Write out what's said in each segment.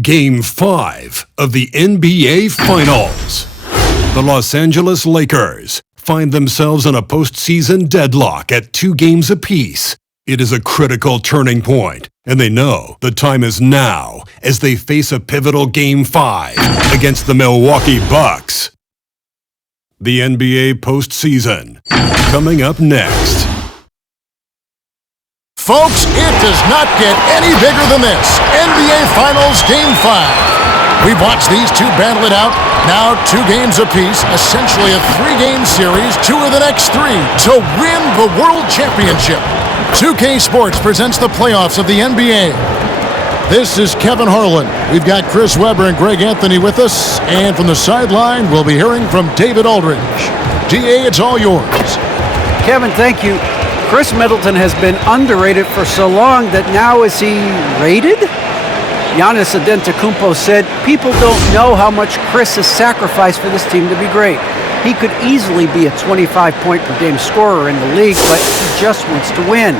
Game 5 of the NBA Finals. The Los Angeles Lakers find themselves in a postseason deadlock at 2 games apiece. It is a critical turning point, and they know the time is now as they face a pivotal Game 5 against the Milwaukee Bucks. The NBA postseason, coming up next. Folks, it does not get any bigger than this. NBA Finals Game 5. We've watched these two battle it out. Now 2 games apiece, essentially a 3-game series, 2 of the next 3 to win the World Championship. 2K Sports presents the playoffs of the NBA. This is Kevin Harlan. We've got Chris Webber and Greg Anthony with us. And from the sideline, we'll be hearing from David Aldridge. DA, it's all yours. Kevin, thank you. Chris Middleton has been underrated for so long that now is he rated? Giannis Antetokounmpo said, people don't know how much Chris has sacrificed for this team to be great. He could easily be a 25-point-per-game scorer in the league, but he just wants to win.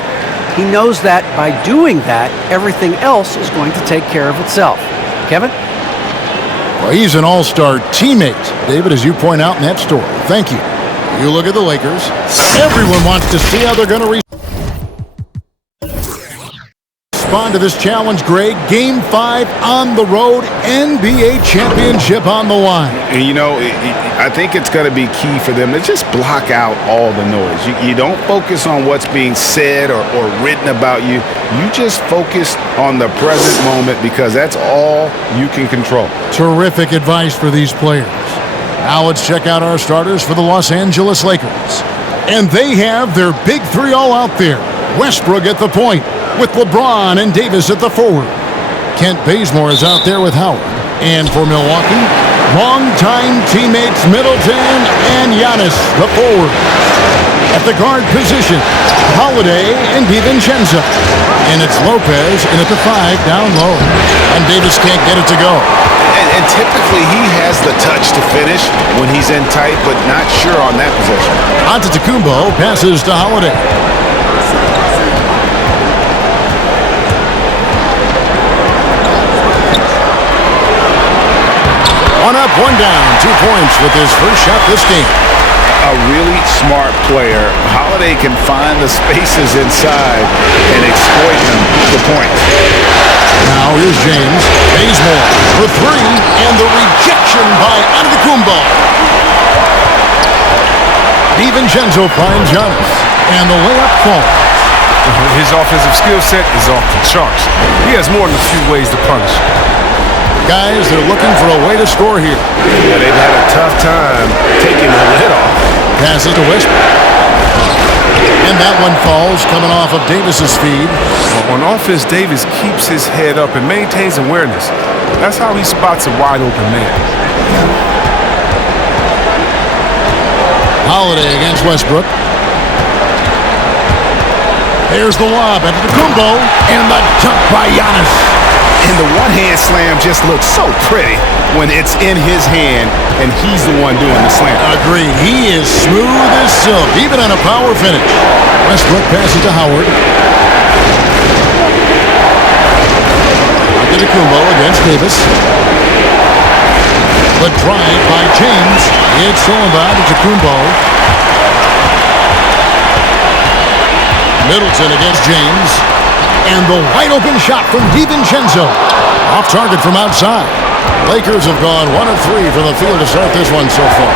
He knows that by doing that, everything else is going to take care of itself. Kevin? Well, he's an all-star teammate, David, as you point out in that story. Thank you. You look at the Lakers. Everyone wants to see how they're going to respond to this challenge, Greg. Game 5 on the road, NBA championship on the line. And you know, I think it's going to be key for them to just block out all the noise. You don't focus on what's being said or written about you. You just focus on the present moment because that's all you can control. Terrific advice for these players. Now let's check out our starters for the Los Angeles Lakers. And they have their big 3 all out there. Westbrook at the point, with LeBron and Davis at the forward. Kent Bazemore is out there with Howard. And for Milwaukee, longtime teammates Middleton and Giannis, the forward. At the guard position, Holiday and DiVincenzo. And it's Lopez in at the 5 down low. And Davis can't get it to go. And typically he has the touch to finish when he's in tight, but not sure on that possession. Antetokounmpo passes to Holiday. One up, one down, 2 points with his first shot this game. A really smart player. Holiday can find the spaces inside and exploit them for points. Now here's James. Bazemore for 3, and the rejection by Antetokounmpo. DiVincenzo finds Giannis, and the layup falls. His offensive skill set is off the charts. He has more than a few ways to punish. Guys, they're looking for a way to score here. Yeah, they've had a tough time taking the lid off. Passes to Westbrook. And that one falls, coming off of Davis's feed. On offense, Davis keeps his head up and maintains awareness. That's how he spots a wide-open man. Holiday against Westbrook. There's the lob at Antetokounmpo, and the dunk by Giannis. And the one-hand slam just looks so pretty when it's in his hand and he's the one doing the slam. Agreed. He is smooth as silk, even on a power finish. Westbrook passes to Howard. Antetokounmpo against Davis. The drive by James. It's stolen by Antetokounmpo. Middleton against James. And the wide-open shot from DiVincenzo. Off target from outside. Lakers have gone 1 of 3 from the field to start this one so far.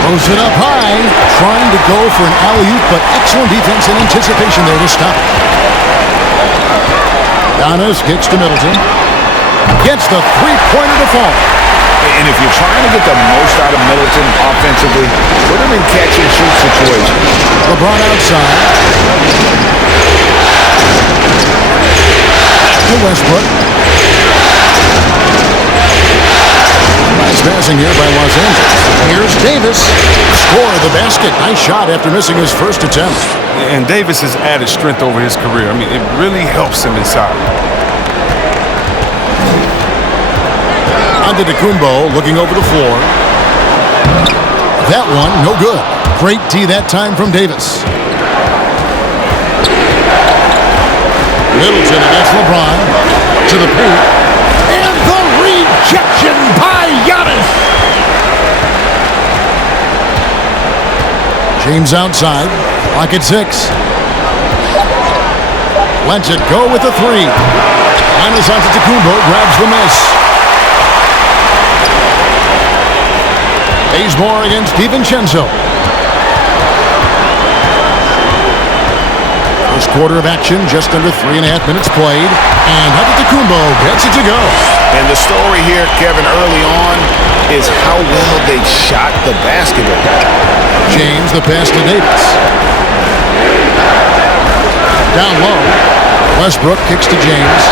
Throws it up high. Trying to go for an alley-oop, but excellent defense and anticipation there to stop it. Giannis kicks to Middleton. Gets the 3-pointer to fall. And if you're trying to get the most out of Middleton offensively, put him in catch-and-shoot situations. LeBron outside. To Westbrook. Nice passing here by Los Angeles. Here's Davis. Score the basket. Nice shot after missing his first attempt. And Davis has added strength over his career. I mean, it really helps him inside. Antetokounmpo looking over the floor. That one, no good. Great D that time from Davis. Middleton against LeBron. To the paint. And the rejection by Giannis. James outside. Clock at 6. Lets it go with the 3. Giannis Antetokounmpo grabs the miss. Bazemore against DiVincenzo. First quarter of action, just under 3.5 minutes played. And Antetokounmpo gets it to go. And the story here, Kevin, early on is how well they shot the basketball. James, the pass to Davis. Down low. Westbrook kicks to James.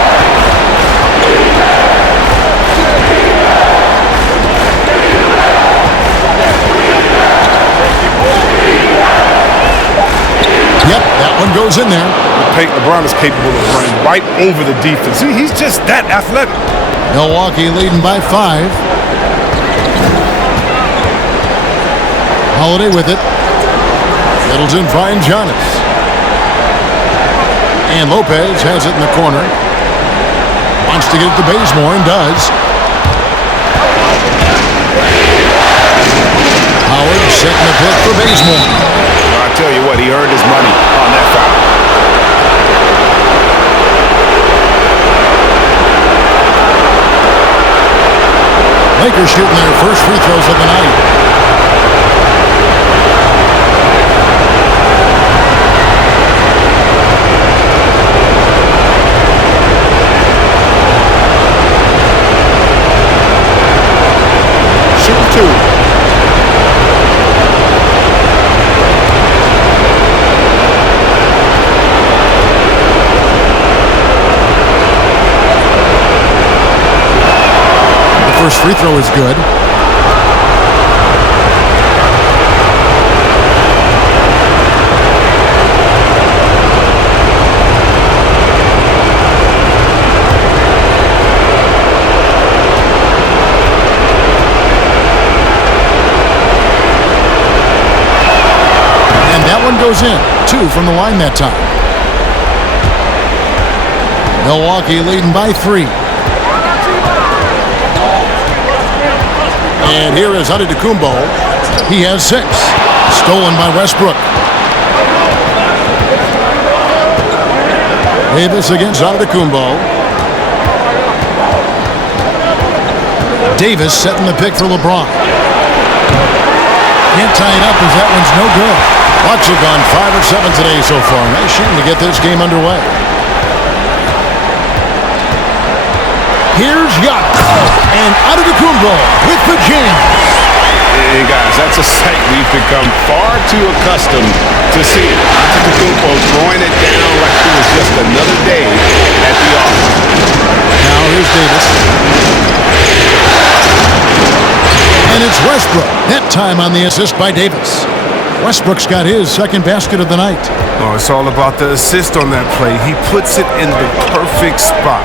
Yep, that one goes in there. LeBron is capable of running right over the defense. He's just that athletic. Milwaukee leading by 5. Holiday with it. Middleton finds Giannis. And Lopez has it in the corner. Wants to get it to Bazemore and does. Howard setting the pick for Bazemore. Well, I tell you what, he earned his money on that foul. Lakers shooting their first free throws of the night. Shoot 2. First free throw is good. And that one goes in. 2 from the line that time. Milwaukee leading by 3. And here is Antetokounmpo. He has 6. Stolen by Westbrook. Davis against Antetokounmpo. Davis setting the pick for LeBron. Can't tie it up as that one's no good. Bucks have gone 5 of 7 today so far. Nice shooting to get this game underway. Here's Giannis, and Antetokounmpo with the jam. Hey guys, that's a sight we've become far too accustomed to seeing. Antetokounmpo throwing it down like it was just another day at the office. Now here's Davis. And it's Westbrook. That time on the assist by Davis. Westbrook's got his second basket of the night. Oh, it's all about the assist on that play. He puts it in the perfect spot.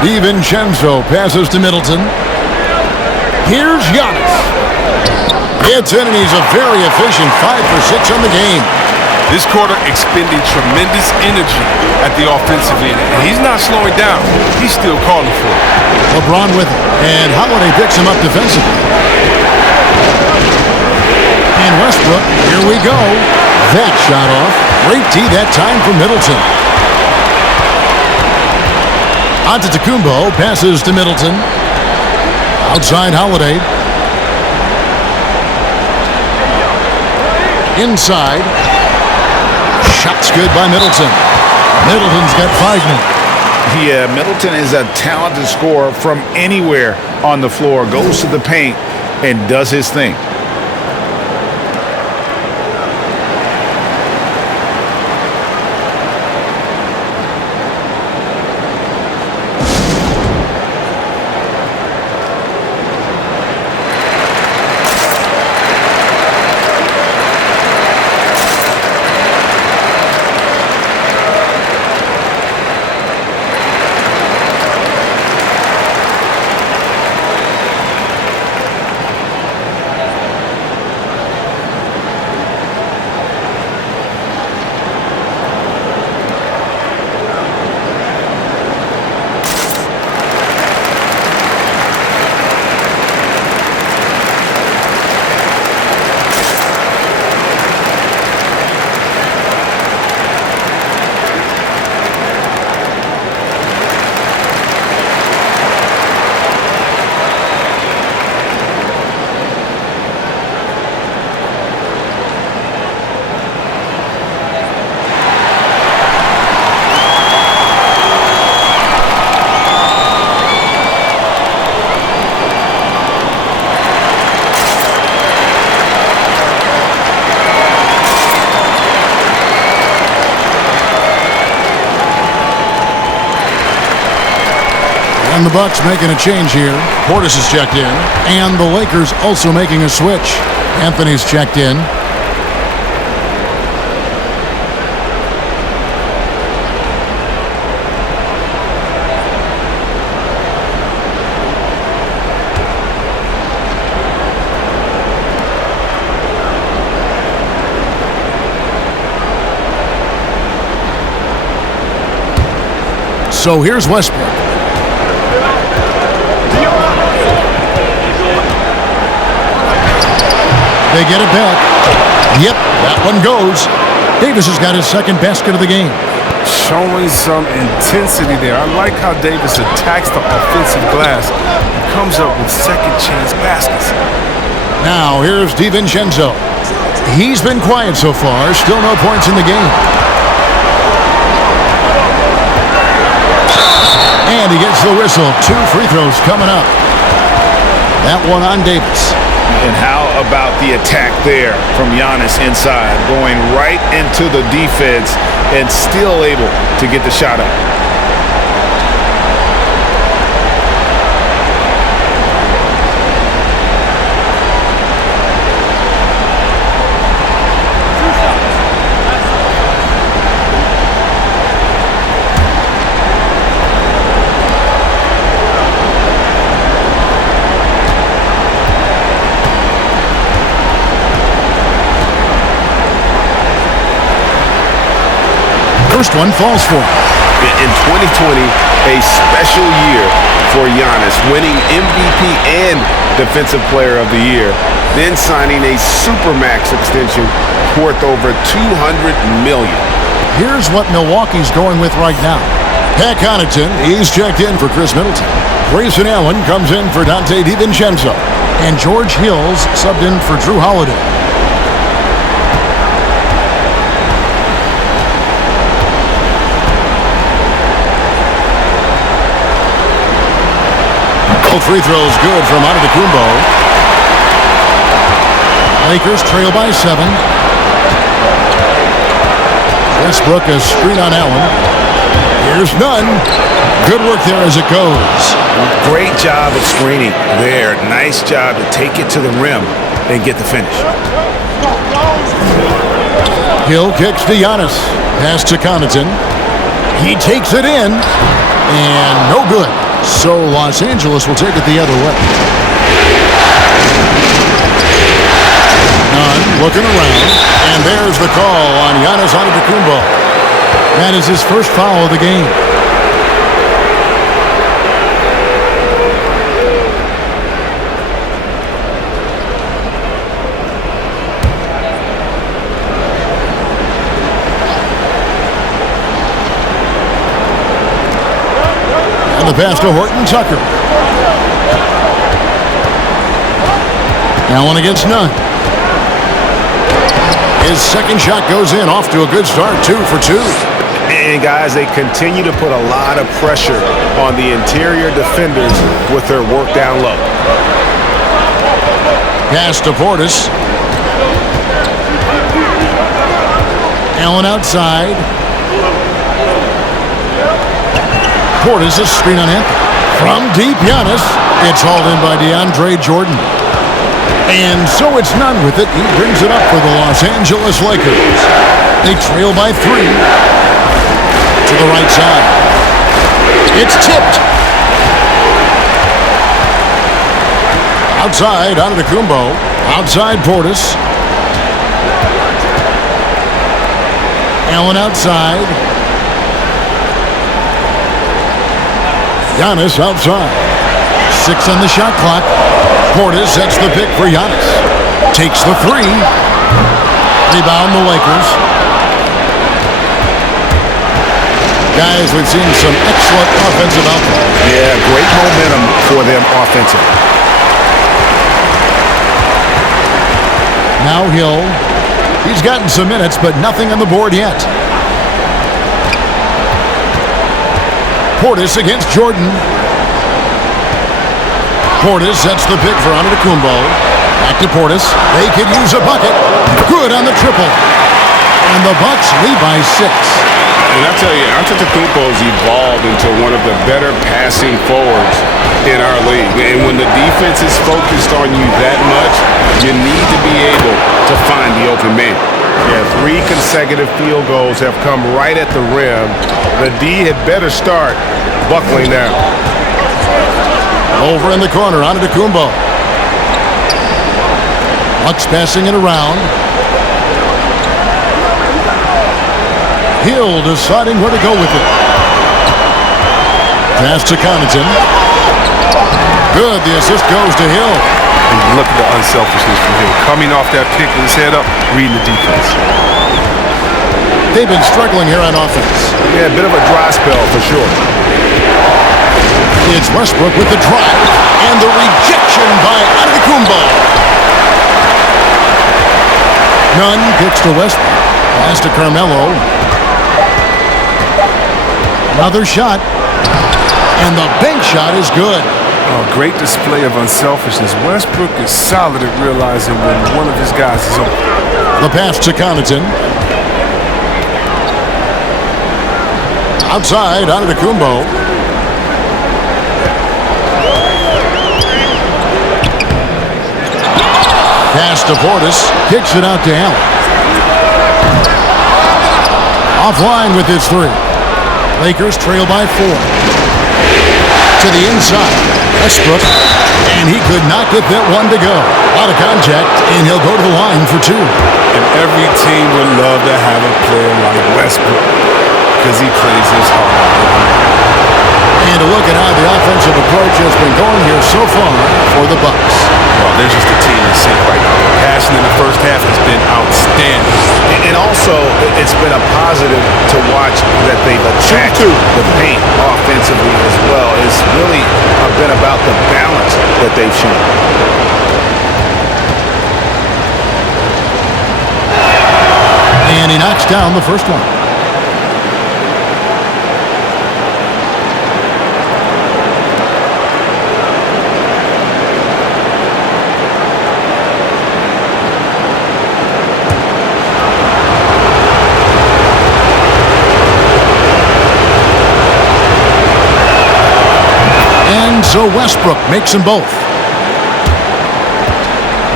DiVincenzo passes to Middleton. Here's Giannis. Gets in, and he's a very efficient 5 for 6 on the game. This quarter expending tremendous energy at the offensive end. And he's not slowing down. He's still calling for it. LeBron with it. And Holiday picks him up defensively. And Westbrook, here we go. That shot off. Great D that time for Middleton. Antetokounmpo passes to Middleton. Outside Holiday. Inside. Shot's good by Middleton. Middleton's got 5 now. Yeah, Middleton is a talented scorer from anywhere on the floor. Goes to the paint and does his thing. And the Bucks making a change here. Portis is checked in. And the Lakers also making a switch. Anthony's checked in. So here's Westbrook. They get it back. Yep, that one goes. Davis has got his second basket of the game. Showing some intensity there. I like how Davis attacks the offensive glass and comes up with second chance baskets. Now here's DiVincenzo. He's been quiet so far. Still no points in the game. And he gets the whistle. 2 free throws coming up. That one on Davis. And how about the attack there from Giannis inside, going right into the defense and still able to get the shot up. First one falls for him. In 2020, a special year for Giannis, winning MVP and Defensive Player of the Year, then signing a Supermax extension worth over $200 million. Here's what Milwaukee's going with right now. Pat Connaughton, he's checked in for Chris Middleton. Grayson Allen comes in for Dante DiVincenzo. And George Hill's subbed in for Drew Holiday. Both free throws good from Antetokounmpo. Lakers trail by 7. Westbrook a screen on Allen. Here's none. Good work there as it goes. Great job at screening there. Nice job to take it to the rim and get the finish. Hill kicks to Giannis. Pass to Connaughton. He takes it in. And no good. So Los Angeles will take it the other way. Nunn looking around. And there's the call on Giannis Antetokounmpo. That is his first foul of the game. And the pass to Horton Tucker. Allen against Nunn. His second shot goes in, off to a good start, 2 for 2. And guys, they continue to put a lot of pressure on the interior defenders with their work down low. Pass to Portis. Allen outside. Portis, a screen on Anthony. From deep, Giannis. It's hauled in by DeAndre Jordan. And so it's Nunn with it. He brings it up for the Los Angeles Lakers. They trail by 3. To the right side. It's tipped. Outside, Antetokounmpo. Outside, Portis. Allen outside. Giannis outside. 6 on the shot clock. Portis sets the pick for Giannis. Takes the 3. Rebound the Lakers. Guys, we've seen some excellent offensive output. Yeah, great momentum for them offensively. Now Hill. He's gotten some minutes, but nothing on the board yet. Portis against Jordan. Portis sets the pick for Antetokounmpo. Back to Portis. They could use a bucket. Good on the triple. And the Bucks lead by 6. And I tell you, Antetokounmpo's evolved into one of the better passing forwards in our league. And when the defense is focused on you that much, you need to be able to find the open man. Yeah, 3 consecutive field goals have come right at the rim. The D had better start buckling down. Over in the corner, Antetokounmpo. Bucks passing it around. Hill deciding where to go with it. Pass to Connaughton. Good, the assist goes to Hill. And look at the unselfishness from Hill. Coming off that pick with his head up, reading the defense. They've been struggling here on offense. Yeah, a bit of a dry spell for sure. It's Westbrook with the drive. And the rejection by Antetokounmpo. Nunn kicks to Westbrook. Pass to Carmelo. Another shot. And the bank shot is good. Oh, great display of unselfishness. Westbrook is solid at realizing when one of his guys is open. The pass to Connaughton. Outside, Antetokounmpo. Pass to Portis. Kicks it out to Allen. Offline with his 3. Lakers trail by 4. To the inside. Westbrook. And he could not get that one to go. Out of contact, and he'll go to the line for 2. And every team would love to have a player like Westbrook because he plays his heart out. And a look at how the offensive approach has been going here so far for the Bucks. Well, they're just a team in sync right now. The passion in the first half has been outstanding. And also, it's been a positive to watch that they've attacked the paint offensively as well. It's really been about the balance that they've shown. And he knocks down the first one. And so Westbrook makes them both.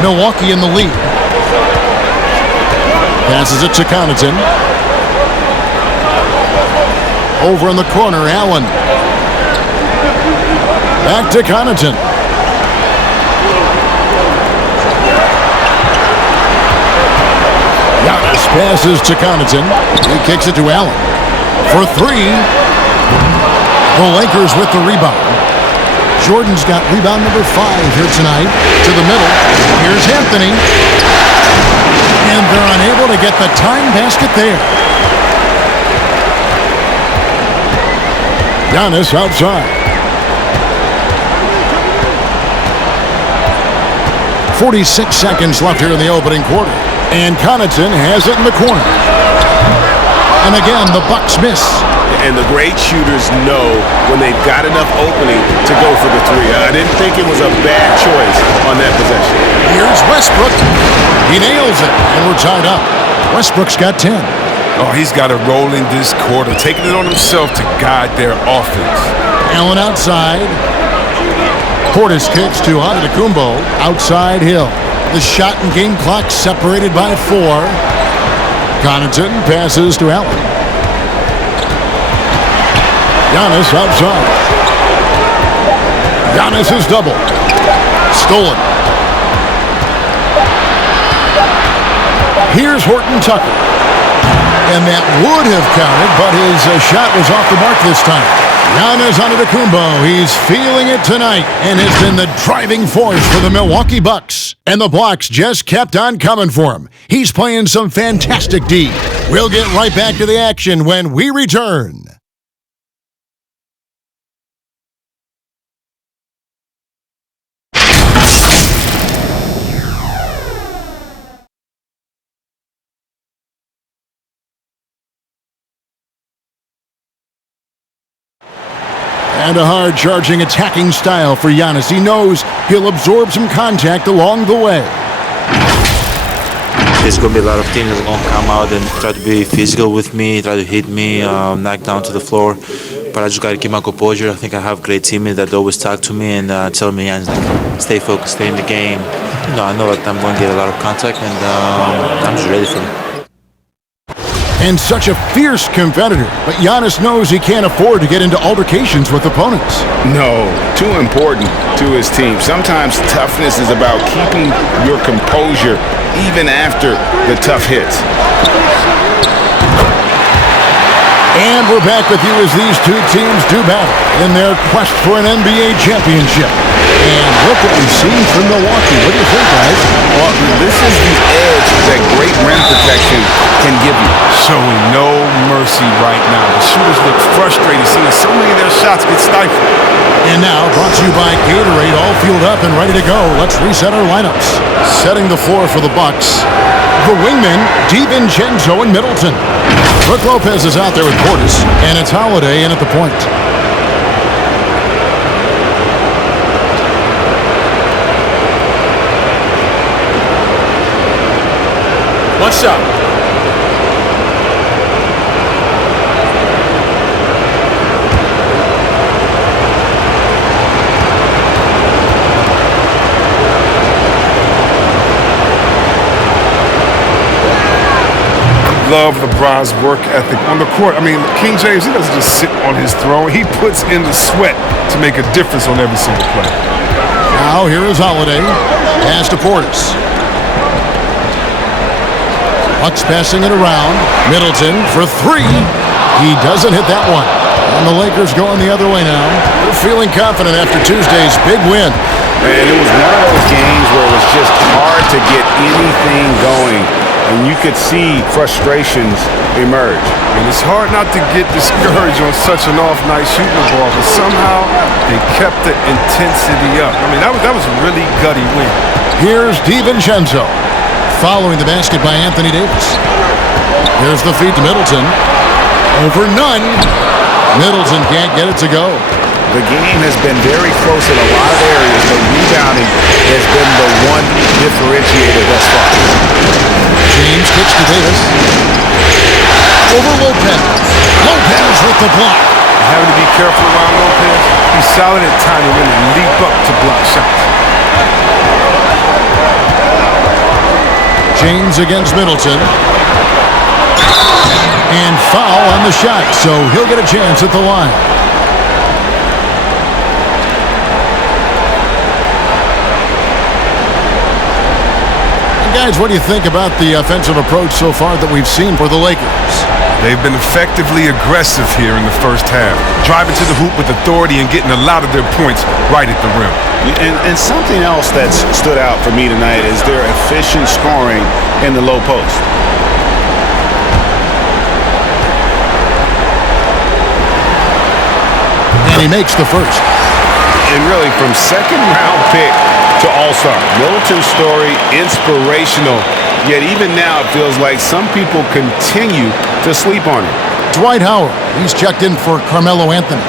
Milwaukee in the lead. Passes it to Connaughton. Over in the corner, Allen. Back to Connaughton. Giannis passes to Connaughton. He kicks it to Allen. For 3. The Lakers with the rebound. Jordan's got rebound number 5 here tonight. To the middle. Here's Anthony. And they're unable to get the time basket there. Giannis outside. 46 seconds left here in the opening quarter. And Connaughton has it in the corner. And again, the Bucks miss. And the great shooters know when they've got enough opening to go for the 3. I didn't think it was a bad choice on that possession. Here's Westbrook. He nails it, and we're tied up. Westbrook's got 10. Oh, he's got it rolling this quarter, taking it on himself to guide their offense. Allen outside. Portis kicks to Antetokounmpo. Outside Hill. The shot and game clock separated by 4. Connaughton passes to Allen. Giannis outside. Giannis is double. Stolen. Here's Horton Tucker. And that would have counted, but his shot was off the mark this time. Giannis Antetokounmpo, he's feeling it tonight and has been the driving force for the Milwaukee Bucks. And the blocks just kept on coming for him. He's playing some fantastic D. We'll get right back to the action when we return. And a hard-charging attacking style for Giannis. He knows he'll absorb some contact along the way. there's going to be a lot of teams that are going to come out and try to be physical with me, try to hit me, knock down to the floor. But I just got to keep my composure. I think I have great teammates that always talk to me and tell me, like, stay focused, stay in the game. I know that I'm going to get a lot of contact, and I'm just ready for it. And such a fierce competitor, but Giannis knows he can't afford to get into altercations with opponents. No, too important to his team. Sometimes toughness is about keeping your composure even after the tough hits. And we're back with you as these two teams do battle in their quest for an NBA championship. And look what we've seen from Milwaukee. What do you think, guys? Well, this is the edge that great rim protection can give you. Showing no mercy right now. The shooters look frustrated, seeing so many of their shots get stifled. And now, brought to you by Gatorade, all fueled up and ready to go. Let's reset our lineups. Setting the floor for the Bucks, the wingmen, DiVincenzo and Middleton. Brook Lopez is out there with Portis, and it's Holiday in at the point. One shot. Love LeBron's work ethic on the court. I mean, King James, he doesn't just sit on his throne. He puts in the sweat to make a difference on every single play. Now here is Holiday. Pass to Portis. Bucks passing it around. Middleton for three. He doesn't hit that one. And the Lakers going the other way now. They're feeling confident after Tuesday's big win. Man, it was one of those games where it was just hard to get anything going. And you could see frustrations emerge. And it's hard not to get discouraged on such an off night shooting the ball, but somehow they kept the intensity up. I mean, that was a really gutty win. Here's DiVincenzo, following the basket by Anthony Davis. Here's the feed to Middleton. Over none. Middleton can't get it to go. The game has been very close in a lot of areas, but rebounding has been the one differentiator thus far. James kicks to Davis. Over Lopez. Lopez with the block. Having to be careful around Lopez. He's solid at timing when they leap up to block shots. James against Middleton. And foul on the shot, so he'll get a chance at the line. Guys, what do you think about the offensive approach so far that we've seen for the Lakers? They've been effectively aggressive here in the first half, driving to the hoop with authority and getting a lot of their points right at the rim. And something else that's stood out for me tonight is their efficient scoring in the low post. And he makes the first. And really, from second-round pick to All-Star, Middleton's story inspirational. Yet even now, it feels like some people continue to sleep on him. Dwight Howard, he's checked in for Carmelo Anthony.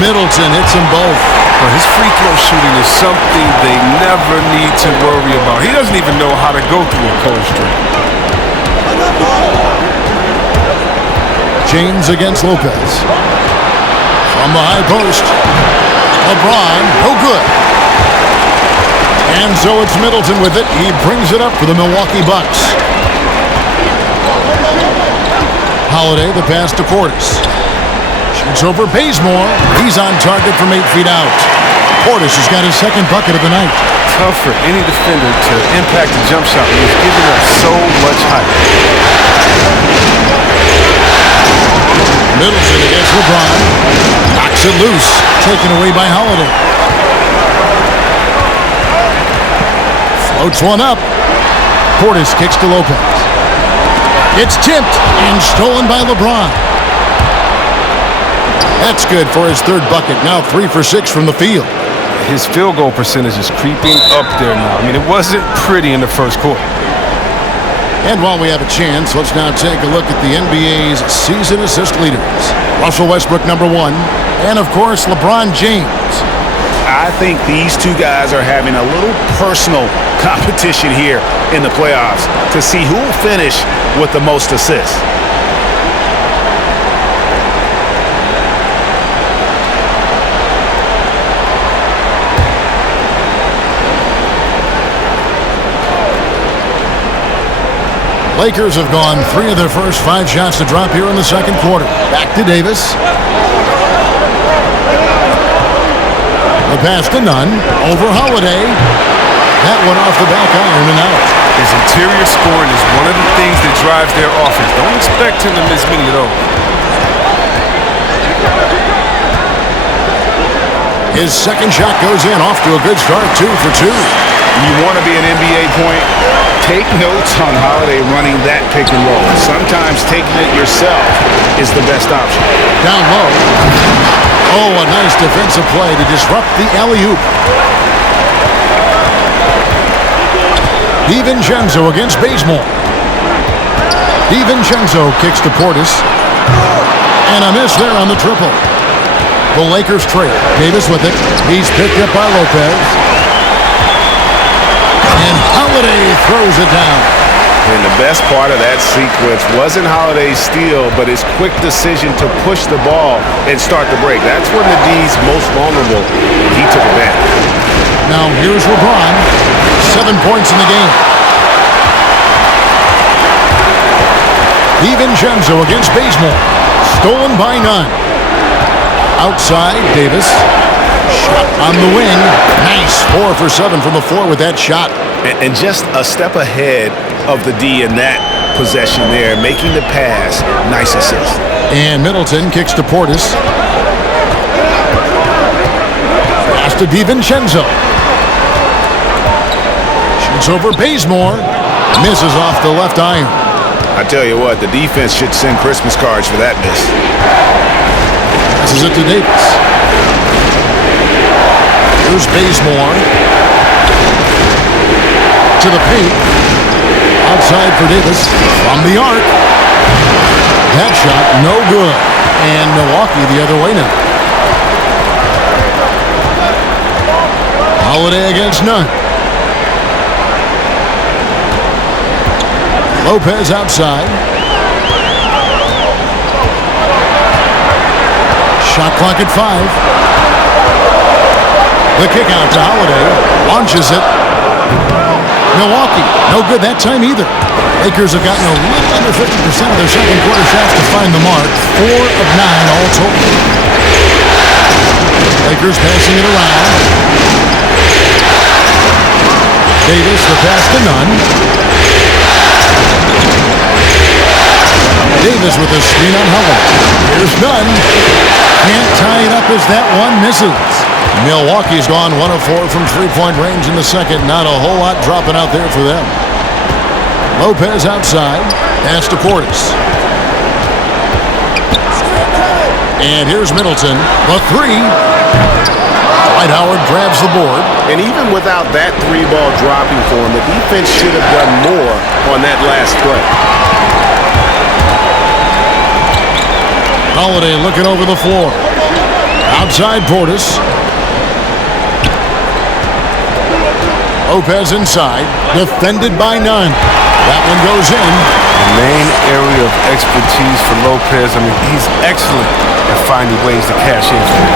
Middleton hits them both. But his free throw shooting is something they never need to worry about. He doesn't even know how to go through a cold streak. James against Lopez. From the high post. LeBron, no good. And so it's Middleton with it. He brings it up for the Milwaukee Bucks. Holiday, the pass to Portis. Shoots over Bazemore. He's on target from 8 feet out. Portis has got his second bucket of the night. Tough for any defender to impact a jump shot when he's giving up so much height. Middleton against LeBron. Knocks it loose. Taken away by Holiday. Floats one up. Portis kicks to Lopez. It's tipped and stolen by LeBron. That's good for his third bucket. Now 3 for 6 from the field. His field goal percentage is creeping up there now. I mean, it wasn't pretty in the first quarter. And while we have a chance, let's now take a look at the NBA's season assist leaders. Russell Westbrook, #1. And, of course, LeBron James. I think these two guys are having a little personal competition here in the playoffs to see who will finish with the most assists. Lakers have gone 3 of their first 5 shots to drop here in the second quarter. Back to Davis. The pass to Nunn. Over Holiday. That one off the back iron and out. His interior scoring is one of the things that drives their offense. Don't expect him to miss many of those. His second shot goes in. Off to a good start. 2 for 2. You want to be an NBA point? Take notes on Holiday running that pick and roll. Sometimes taking it yourself is the best option. Down low. Oh, a nice defensive play to disrupt the alley-oop. DiVincenzo against Bazemore. DiVincenzo kicks to Portis. And a miss there on the triple. The Lakers trail. Davis with it. He's picked up by Lopez. And Holiday throws it down. And the best part of that sequence wasn't Holiday's steal, but his quick decision to push the ball and start the break. That's when the D's most vulnerable, and he took advantage. Now here's LeBron. 7 points in the game. DiVincenzo against Bazemore. Stolen by Nunn. Outside, Davis. Shot on the wing. Nice. 4 for 7 from the floor with that shot. And just a step ahead of the D in that possession there, making the pass. Nice assist. And Middleton kicks to Portis. Pass to DiVincenzo. Shoots over Bazemore. Misses off the left iron. I tell you what, the defense should send Christmas cards for that miss. Passes it to Davis. Here's Bazemore. To the paint. Outside for Davis. From the arc. That shot, no good. And Milwaukee the other way now. Holiday against Nunn. Lopez outside. Shot clock at 5. The kick out to Holiday. Launches it. Milwaukee, no good that time either. Lakers have gotten a little under 50% of their second quarter shots to find the mark. 4 of 9 all total. Lakers passing it around. Davis, the pass to Nunn. Davis with a screen on Howard. Here's Nunn. Can't tie it up as that one misses. Milwaukee's gone 1 of 4 from three-point range in the second. Not a whole lot dropping out there for them. Lopez outside. Pass to Portis. And here's Middleton. The 3. Dwight Howard grabs the board. And even without that 3-ball dropping for him, the defense should have done more on that last play. Holiday looking over the floor. Outside Portis. Lopez inside. Defended by Nunn. That one goes in. The main area of expertise for Lopez, I mean, he's excellent at finding ways to cash in for him.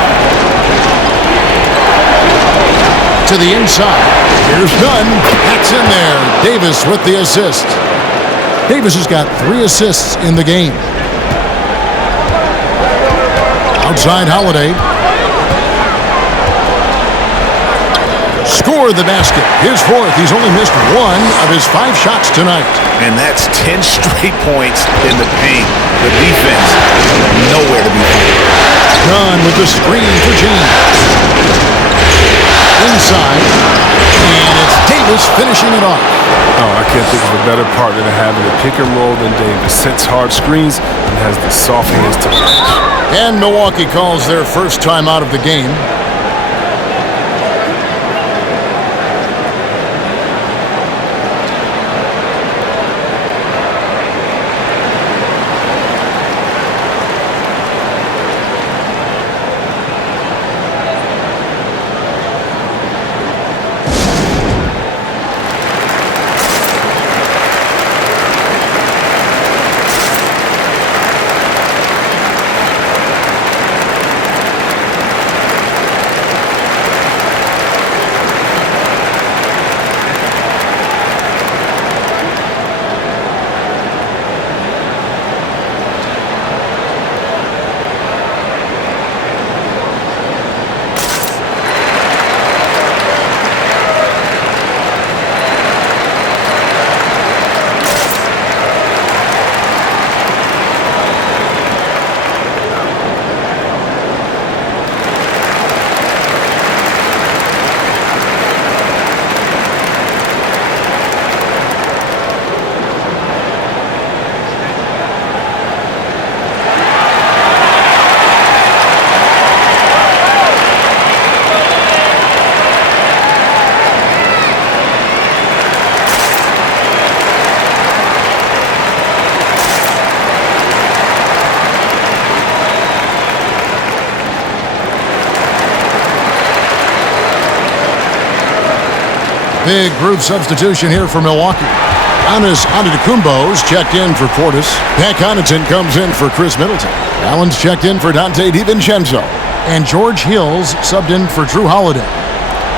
To the inside. Here's Nunn. That's in there. Davis with the assist. Davis has got 3 assists in the game. Outside Holiday. Scored the basket. His 4th. He's only missed 1 of his 5 shots tonight. And that's 10 straight points in the paint. The defense, nowhere to be found. Nunn with the screen for James. Inside. And it's Davis finishing it off. Oh, I can't think of a better partner to have in the pick and roll than Davis. Sets hard screens and has the soft hands to match. And Milwaukee calls their first time out of the game. Big group substitution here for Milwaukee. Giannis Antetokounmpo's checked in for Portis. Pat Connaughton comes in for Chris Middleton. Allen's checked in for Dante DiVincenzo. And George Hill's subbed in for Drew Holiday.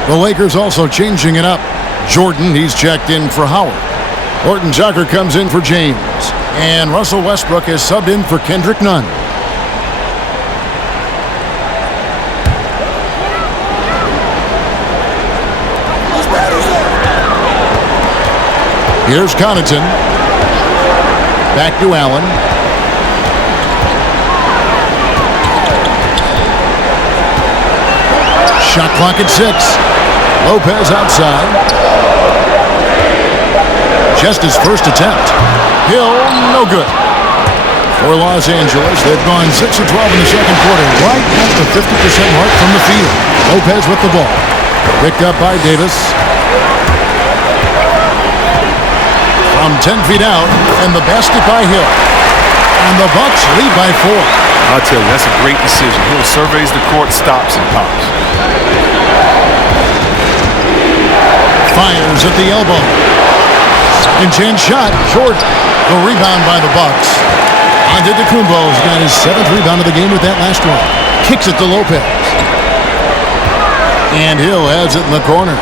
The Lakers also changing it up. Jordan, he's checked in for Howard. Horton Tucker comes in for James. And Russell Westbrook is subbed in for Kendrick Nunn. Here's Connaughton. Back to Allen. Shot clock at 6. Lopez outside. Just his first attempt. Hill, no good. For Los Angeles, they've gone 6 of 12 in the second quarter, right at the 50% mark from the field. Lopez with the ball. Picked up by Davis. From 10 feet out, and the basket by Hill. And the Bucks lead by 4. I'll tell you, that's a great decision. Hill surveys the court, stops, and pops. Fires at the elbow. Second chance shot, Jordan. The rebound by the Bucks. Antetokounmpo's got his 7th rebound of the game with that last one. Kicks it to Lopez. And Hill has it in the corner.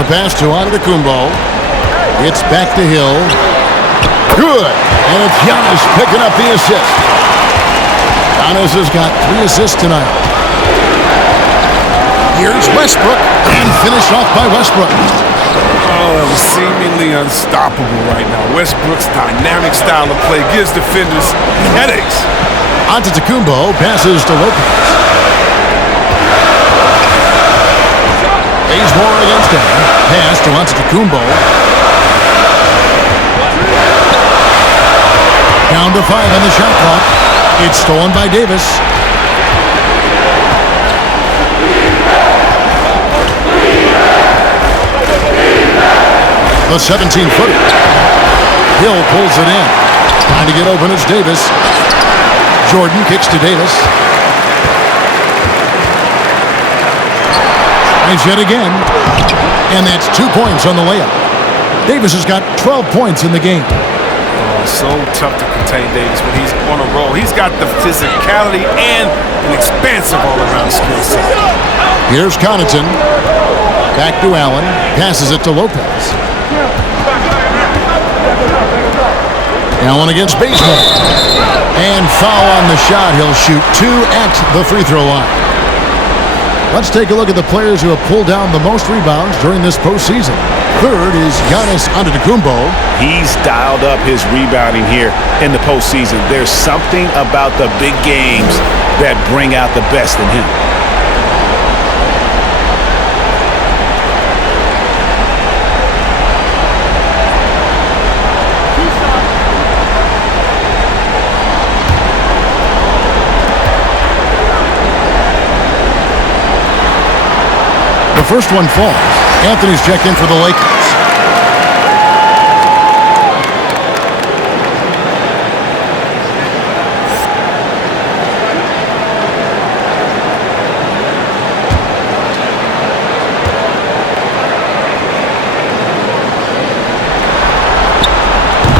The pass to Antetokounmpo. It's back to Hill. Good. And it's Giannis picking up the assist. Giannis has got 3 assists tonight. Here's Westbrook. And finished off by Westbrook. Oh, that was seemingly unstoppable right now. Westbrook's dynamic style of play gives defenders headaches. Antetokounmpo passes to Lopez. Bazemore against him. Pass to Antetokounmpo. Down to 5 on the shot clock. It's stolen by Davis. The 17-footer. Hill pulls it in. Trying to get open is Davis. Jordan kicks to Davis. Tries yet again. And that's 2 points on the layup. Davis has got 12 points in the game. So tough to contain Davis when he's on a roll. He's got the physicality and an expansive all-around skill set. Here's Connaughton. Back to Allen. Passes it to Lopez. Allen against Bazemore. And foul on the shot. He'll shoot 2 at the free throw line. Let's take a look at the players who have pulled down the most rebounds during this postseason. Third is Giannis Antetokounmpo. He's dialed up his rebounding here in the postseason. There's something about the big games that bring out the best in him. The first one falls. Anthony's checked in for the Lakers.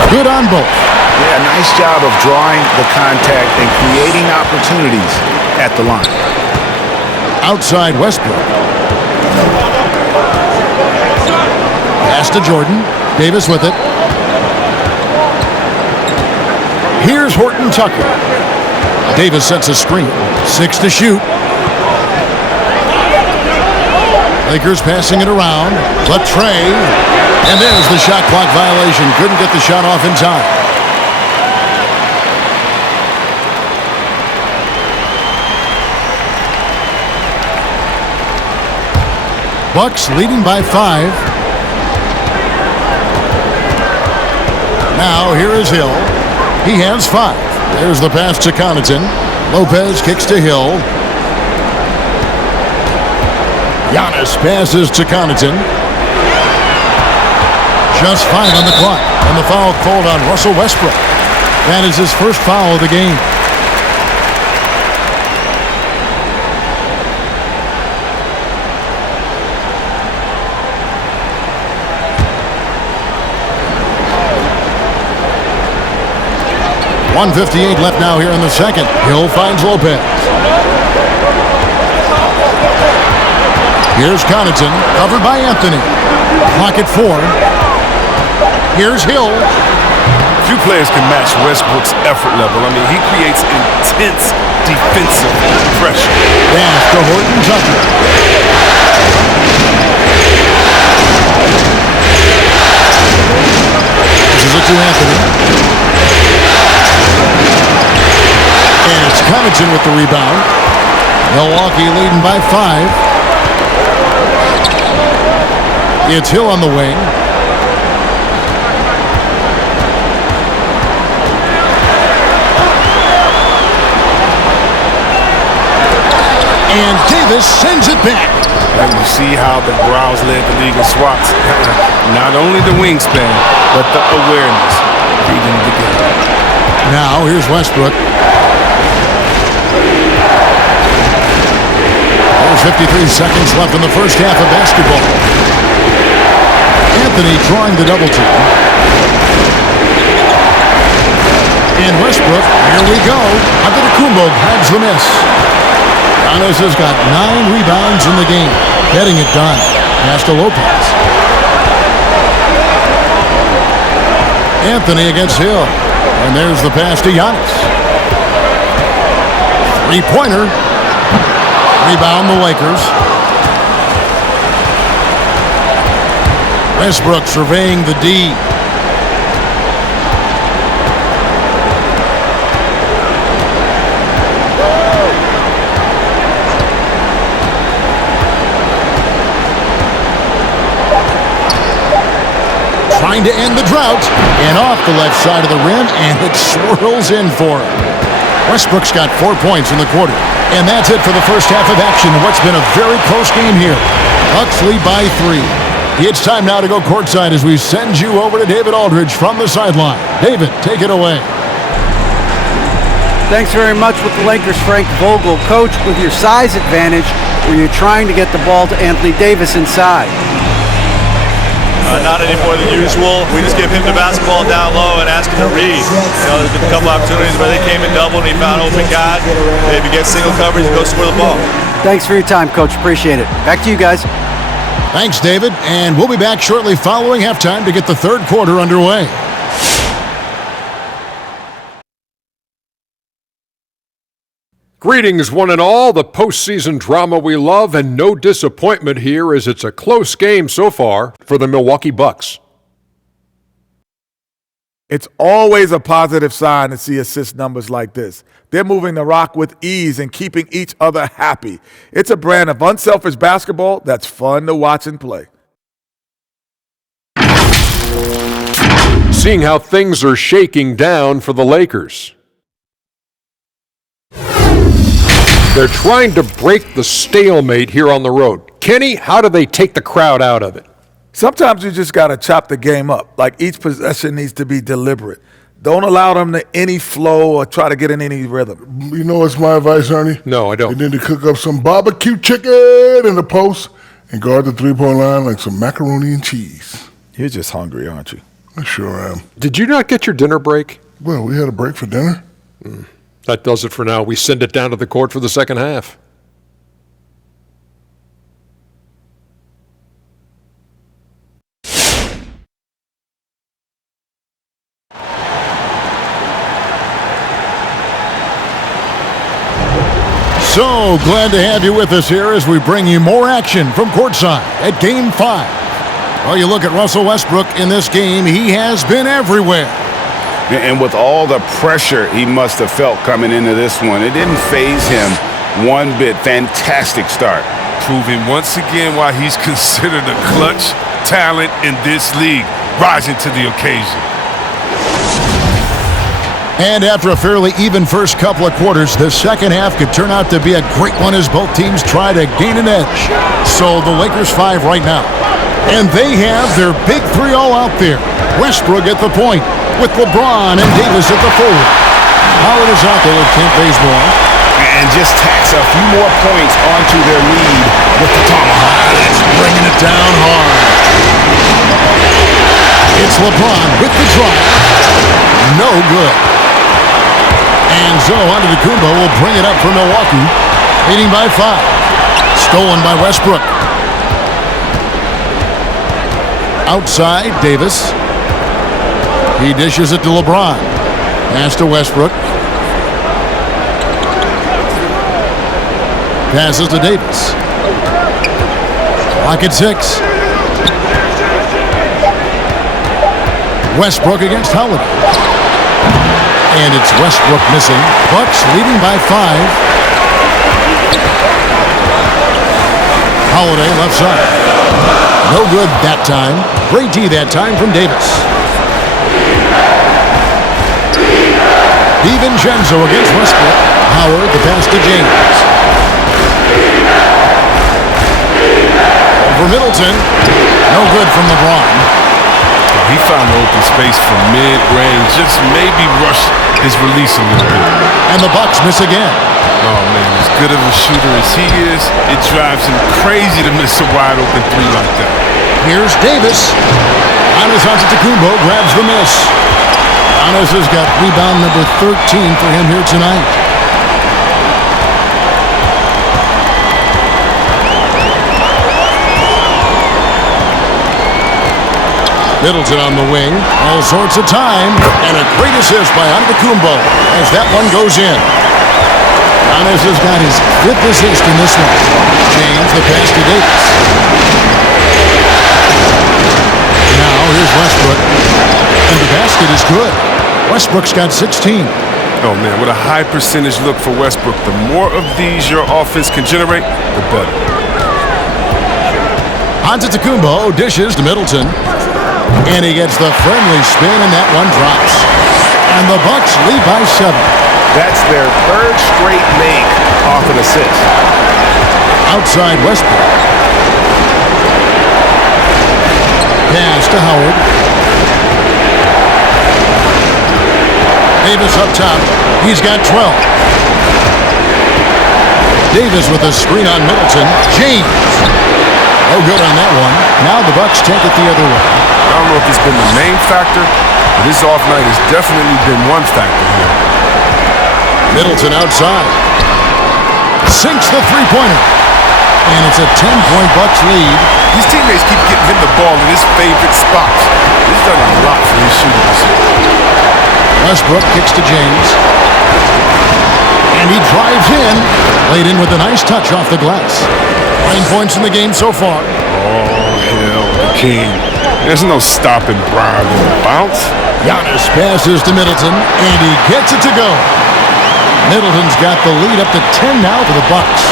Good on both. Yeah, nice job of drawing the contact and creating opportunities at the line. Outside Westbrook. Pass to Jordan. Davis with it. Here's Horton Tucker. Davis sets a screen. 6 to shoot. Lakers passing it around. Latrey. And there's the shot clock violation. Couldn't get the shot off in time. Bucks leading by 5. Now here is Hill. He has 5. There's the pass to Connaughton. Lopez kicks to Hill. Giannis passes to Connaughton. Just 5 on the clock. And the foul called on Russell Westbrook. That is his first foul of the game. 1:58 left now here in the second. Hill finds Lopez. Here's Connaughton, covered by Anthony. Clock at 4. Here's Hill. Few players can match Westbrook's effort level. I mean, he creates intense defensive pressure. Pass to Horton Tucker. This is it to Anthony. And it's Connaughton with the rebound. Milwaukee leading by 5. It's Hill on the wing. And Davis sends it back. And you see how the Browns led the league in swats. Not only the wingspan, but the awareness. Reading the game. Now, here's Westbrook. There's 53 seconds left in the first half of basketball. Anthony drawing the double team. And Westbrook, here we go. Antetokounmpo grabs the miss. Giannis has got 9 rebounds in the game. Getting it done. Pass to Lopez. Anthony against Hill. And there's the pass to Giannis. 3-pointer. Rebound the Lakers. Westbrook surveying the D. Trying to end the drought. And off the left side of the rim, and it swirls in for him. Westbrook's got 4 points in the quarter. And that's it for the first half of action in what's been a very close game here. Bucks lead by 3. It's time now to go courtside as we send you over to David Aldridge from the sideline. David, take it away. Thanks very much with the Lakers, Frank Vogel. Coach, with your size advantage, were you trying to get the ball to Anthony Davis inside? Not any more than usual. We just give him the basketball down low and ask him to read. There's been a couple opportunities where they came in double and he found open guy. If he gets single coverage, he goes score the ball. Thanks for your time, Coach. Appreciate it. Back to you guys. Thanks, David. And we'll be back shortly following halftime to get the third quarter underway. Greetings, one and all. The postseason drama we love, and no disappointment here as it's a close game so far for the Milwaukee Bucks. It's always a positive sign to see assist numbers like this. They're moving the rock with ease and keeping each other happy. It's a brand of unselfish basketball that's fun to watch and play. Seeing how things are shaking down for the Lakers. They're trying to break the stalemate here on the road. Kenny, how do they take the crowd out of it? Sometimes you just got to chop the game up. Like each possession needs to be deliberate. Don't allow them to any flow or try to get in any rhythm. You know what's my advice, Ernie? No, I don't. You need to cook up some barbecue chicken in the post and guard the three-point line like some macaroni and cheese. You're just hungry, aren't you? I sure am. Did you not get your dinner break? Well, we had a break for dinner. That does it for now. We send it down to the court for the second half. So glad to have you with us here as we bring you more action from courtside at Game 5. Well, you look at Russell Westbrook in this game, he has been everywhere. And with all the pressure he must have felt coming into this one, it didn't faze him one bit. Fantastic start. Proving once again why he's considered a clutch talent in this league, rising to the occasion. And after a fairly even first couple of quarters, the second half could turn out to be a great one as both teams try to gain an edge. So the Lakers 5 right now. And they have their big three all out there. Westbrook at the point with LeBron and Davis at the forward. Howard Azaka of Kent Baseball. And just tacks a few more points onto their lead with the tomahawk. That's bringing it down hard. It's LeBron with the drive. No good. And so Antetokounmpo will bring it up for Milwaukee, leading by 5. Stolen by Westbrook. Outside, Davis. He dishes it to LeBron. Pass to Westbrook. Passes to Davis. Clock at 6. Westbrook against Holiday. And it's Westbrook missing. Bucks leading by 5. Holiday left side. No good that time. Great D that time from Davis. DiVincenzo against Westbrook. Howard, the pass to James. Over Middleton. No good from LeBron. He found the open space from mid-range. Just maybe rush his release a little bit. And the Bucks miss again. Oh, man, as good of a shooter as he is, it drives him crazy to miss a wide-open three like that. Here's Davis. Giannis Antetokounmpo grabs the miss. Giannis has got rebound number 13 for him here tonight. Middleton on the wing. All sorts of time. And a great assist by Antetokounmpo as that one goes in. Giannis has got his 5th assist in this one. James, the pass to Davis. Now here's Westbrook. And the basket is good. Westbrook's got 16. Oh, man, with a high percentage look for Westbrook, the more of these your offense can generate, the better. Antetokounmpo dishes to Middleton. And he gets the friendly spin, and that one drops. And the Bucks lead by 7. That's their 3rd straight make off an assist. Outside Westbrook. Pass to Howard. Davis up top. He's got 12. Davis with a screen on Middleton. James. No good on that one. Now the Bucks take it the other way. I don't know if it's been the main factor, but this off night has definitely been one factor here. Middleton outside. Sinks the three-pointer. And it's a 10-point Bucks lead. These teammates keep getting him the ball in his favorite spots. He's done a lot for his shooting this year. Westbrook kicks to James. And he drives in. Laid in with a nice touch off the glass. 9 points in the game so far. Oh, hell, the king. There's no stopping Brown on the bounce. Giannis passes to Middleton, and he gets it to go. Middleton's got the lead up to 10 now for the Bucks.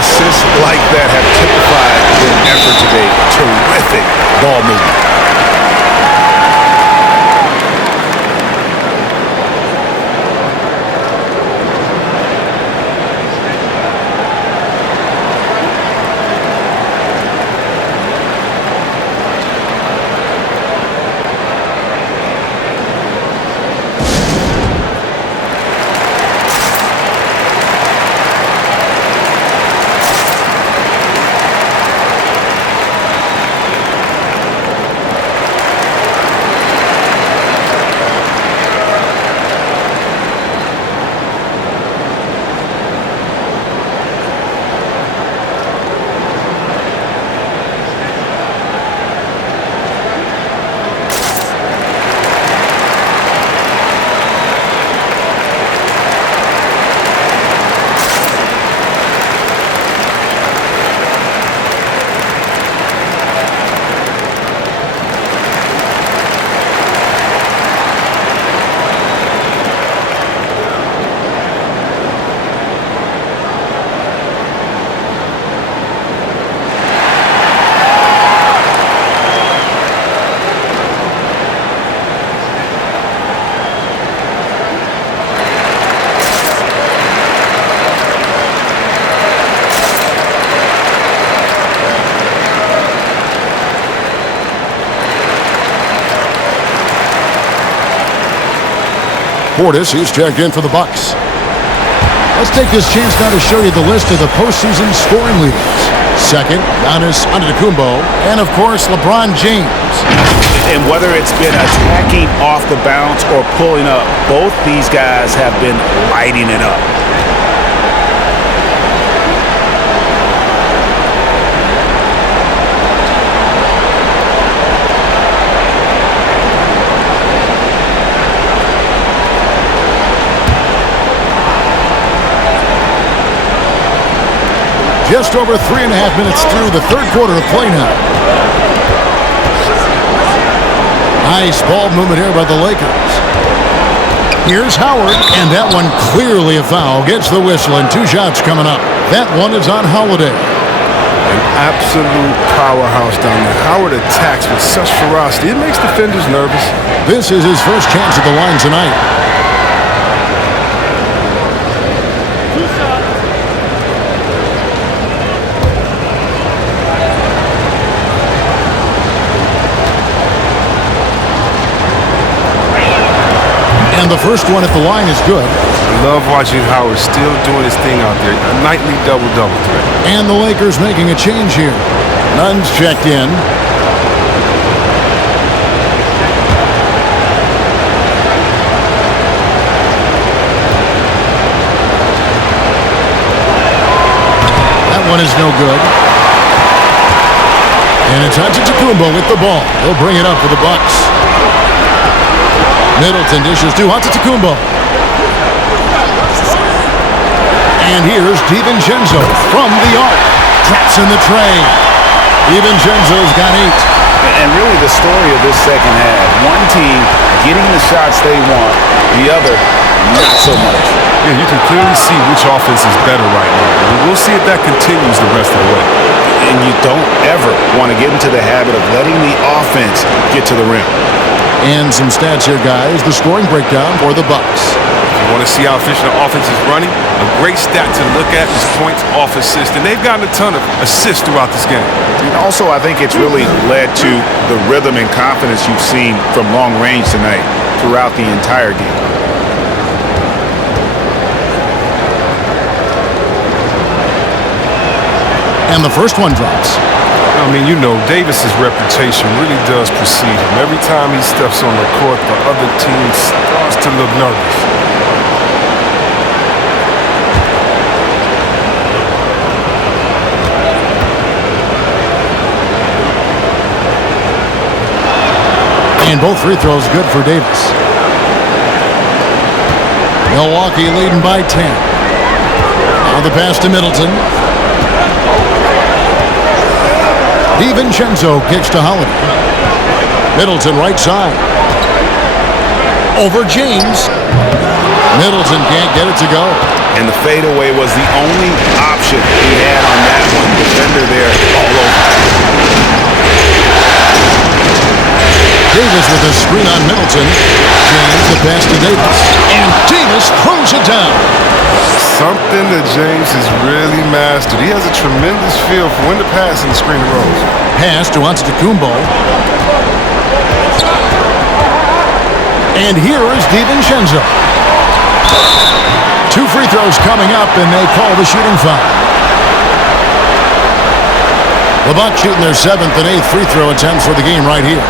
Assists like that have typified their effort today. Terrific ball movement. Portis, he's checked in for the Bucks. Let's take this chance now to show you the list of the postseason scoring leaders. Second, Giannis Antetokounmpo, and of course, LeBron James. And whether it's been attacking off the bounce or pulling up, both these guys have been lighting it up. Just over 3.5 minutes through the third quarter of play now. Nice ball movement here by the Lakers. Here's Howard, and that one clearly a foul. Gets the whistle, and 2 shots coming up. That one is on Holiday. An absolute powerhouse down there. Howard attacks with such ferocity. It makes defenders nervous. This is his first chance at the line tonight. And the first one at the line is good. I love watching Howard still doing his thing out there. A nightly double-double threat. And the Lakers making a change here. Nunn's checked in. That one is no good. And it's Antetokounmpo with the ball. He'll bring it up for the Bucks. Middleton dishes to Antetokounmpo. And here's DiVincenzo from the arc. Traps in the tray. DiVincenzo's got 8. And really the story of this second half, one team getting the shots they want, the other not so much. Yeah, you can clearly see which offense is better right now. And we'll see if that continues the rest of the way. And you don't ever want to get into the habit of letting the offense get to the rim. And some stats here, guys. The scoring breakdown for the Bucks. If you want to see how efficient the offense is running, a great stat to look at is points off assist. And they've gotten a ton of assists throughout this game. And also, I think it's really led to the rhythm and confidence you've seen from long range tonight throughout the entire game. And the first one drops. I mean, you know, Davis's reputation really does precede him. Every time he steps on the court, the other team starts to look nervous. And both free throws good for Davis. Milwaukee leading by 10. Now the pass to Middleton. DiVincenzo kicks to Holiday. Middleton right side. Over James. Middleton can't get it to go. And the fadeaway was the only option he had on that one. Defender there all over. Davis with a screen on Middleton. James the pass to Davis. And Davis throws it down. Something that James has really mastered. He has a tremendous feel for when to pass and screen the rolls. Pass to Antetokounmpo. And here is DiVincenzo. 2 free throws coming up, and they call the shooting foul. The Bucks shooting their 7th and 8th free throw attempts for the game right here.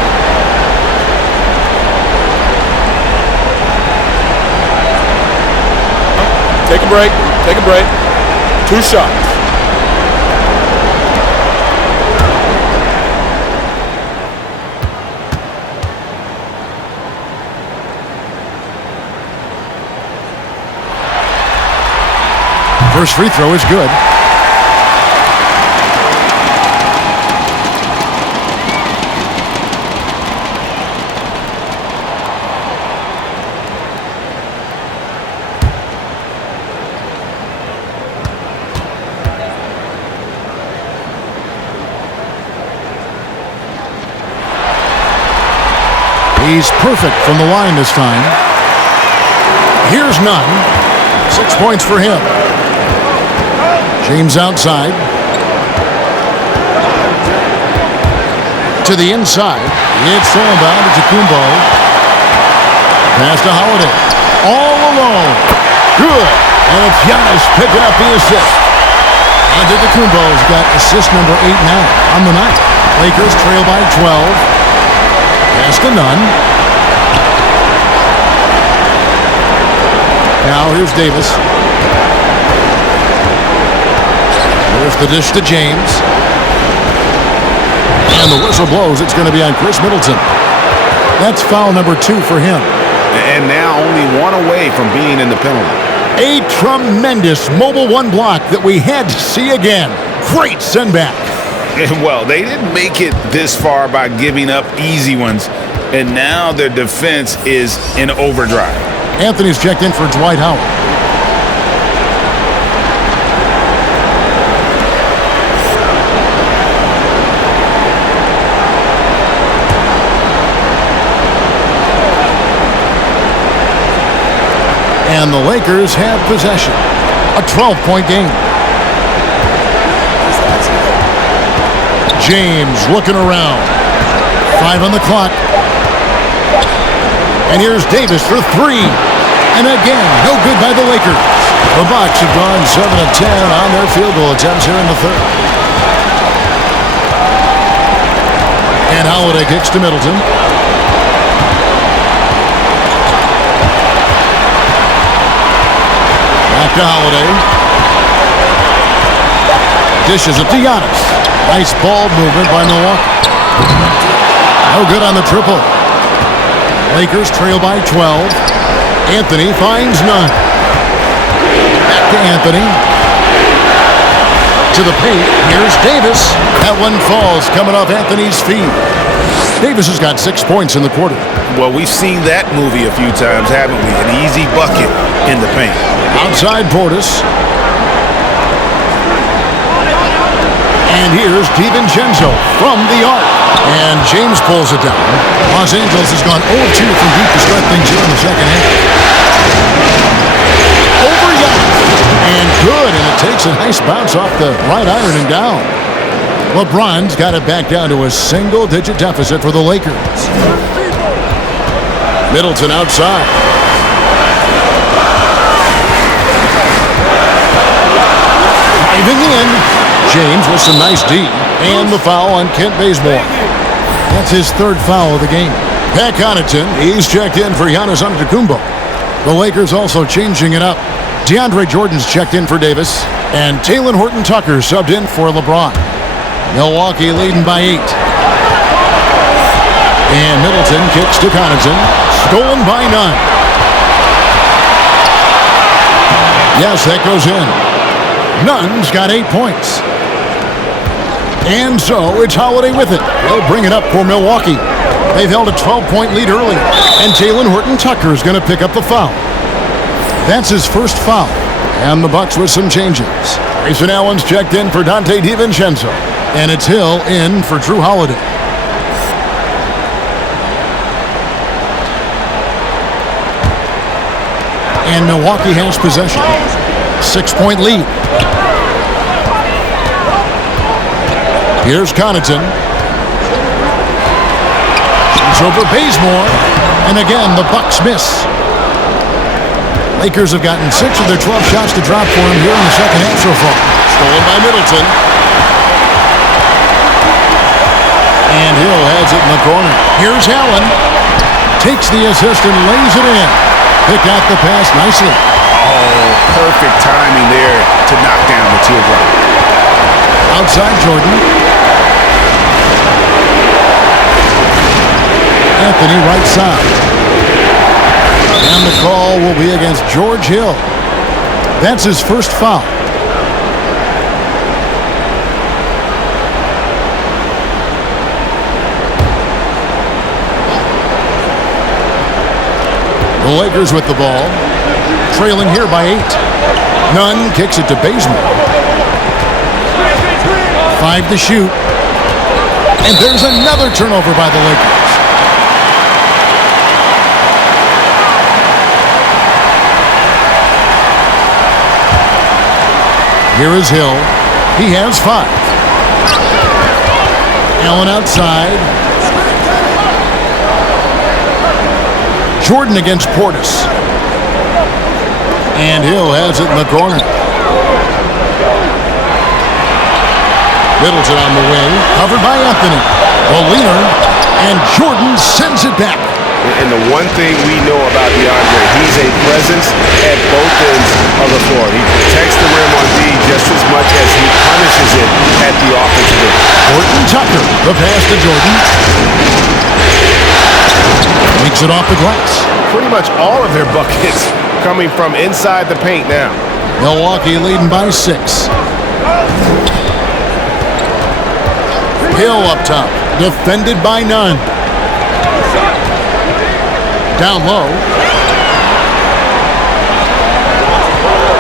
Take a break. Take a break. 2 shots. First free throw is good. He's perfect from the line this time. Here's Nunn. 6 points for him. James outside. To the inside. It's thrown down to Antetokounmpo. Pass to Holiday. All alone. Good. And it's Giannis picking up the assist. Antetokounmpo's got assist number 8 now on the night. Lakers trail by 12. Pass to Nunn. Now here's Davis. Here's the dish to James. And the whistle blows. It's going to be on Chris Middleton. That's foul number 2 for him. And now only one away from being in the penalty. A tremendous mobile one block that we had to see again. Great send back. Well, they didn't make it this far by giving up easy ones, and now their defense is in overdrive. Anthony's checked in for Dwight Howard. And the Lakers have possession. A 12-point game. James looking around. 5 on the clock. And here's Davis for 3. And again, no good by the Lakers. The Bucks have gone 7 of 10 on their field goal attempts here in the third. And Holiday kicks to Middleton. Back to Holiday. Dishes it to Giannis. Nice ball movement by Milwaukee. No good on the triple. Lakers trail by 12. Anthony finds none. Back to Anthony. To the paint. Here's Davis. That one falls coming off Anthony's feet. Davis has got 6 points in the quarter. Well, we've seen that movie a few times, haven't we? An easy bucket in the paint. Outside Portis. And here's DiVincenzo from the arc. And James pulls it down. Los Angeles has gone 0-2 from deep to start things here in the second half. Over Giannis. And good. And it takes a nice bounce off the right iron and down. LeBron's got it back down to a single-digit deficit for the Lakers. Middleton outside. Driving in. James with some nice D. And the foul on Kent Bazemore. That's his 3rd foul of the game. Pat Connaughton, he's checked in for Giannis Antetokounmpo. The Lakers also changing it up. DeAndre Jordan's checked in for Davis. And Talen Horton-Tucker subbed in for LeBron. Milwaukee leading by 8. And Middleton kicks to Connaughton. Stolen by Nunn. Yes, that goes in. Nunn's got 8 points. And so it's Holiday with it. He'll bring it up for Milwaukee. They've held a 12-point lead early. And Talen Horton-Tucker is going to pick up the foul. That's his first foul. And the Bucks with some changes. Grayson Allen's checked in for Dante DiVincenzo. And it's Hill in for Drew Holiday. And Milwaukee has possession. 6-point lead. Here's Connaughton. Shoots over Bazemore. And again, the Bucks miss. Lakers have gotten 6 of their 12 shots to drop for him here in the second half so far. Stolen by Middleton. And Hill has it in the corner. Here's Allen. Takes the assist and lays it in. Pick out the pass nicely. Oh, perfect timing there to knock down the teardrop. Outside Jordan. Anthony right side. And the call will be against George Hill. That's his first foul. The Lakers with the ball. Trailing here by 8. Nunn kicks it to Bazemore. 5 to shoot. And there's another turnover by the Lakers. Here is Hill. He has 5. Allen outside. Jordan against Portis. And Hill has it in the corner. Middleton on the wing. Covered by Anthony. The leaner, and Jordan sends it back. And the one thing we know about DeAndre, he's a presence at both ends of the floor. He protects the rim on D just as much as he punishes it at the offensive end. Horton Tucker, the pass to Jordan. Makes it off the glass. Pretty much all of their buckets coming from inside the paint now. Milwaukee leading by 6. Hill up top, defended by none. Down low.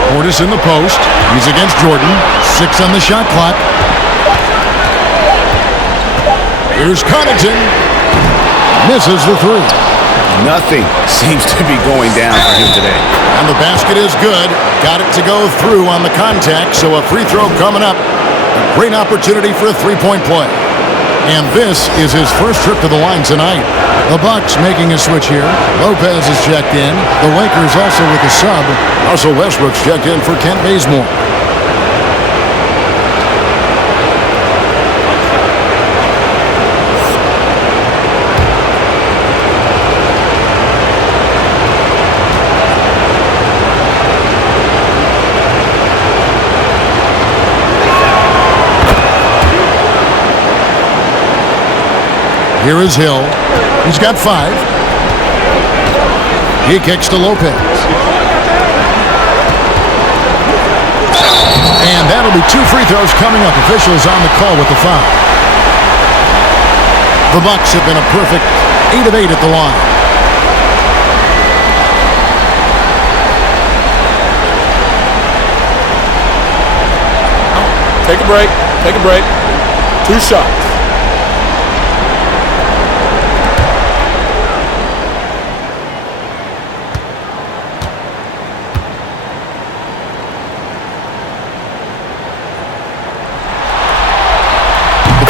Portis in the post. He's against Jordan. 6 on the shot clock. Here's Connaughton. Misses the 3. Nothing seems to be going down for him today. And the basket is good. Got it to go through on the contact, so a free throw coming up. A great opportunity for a three-point play. And this is his first trip to the line tonight. The Bucks making a switch here. Lopez is checked in. The Lakers also with a sub. Also Westbrook's checked in for Kent Bazemore. Here is Hill. He's got 5. He kicks to Lopez. And that'll be 2 free throws coming up. Officials on the call with the foul. The Bucks have been a perfect 8 of 8 at the line. Take a break. Take a break. 2 shots.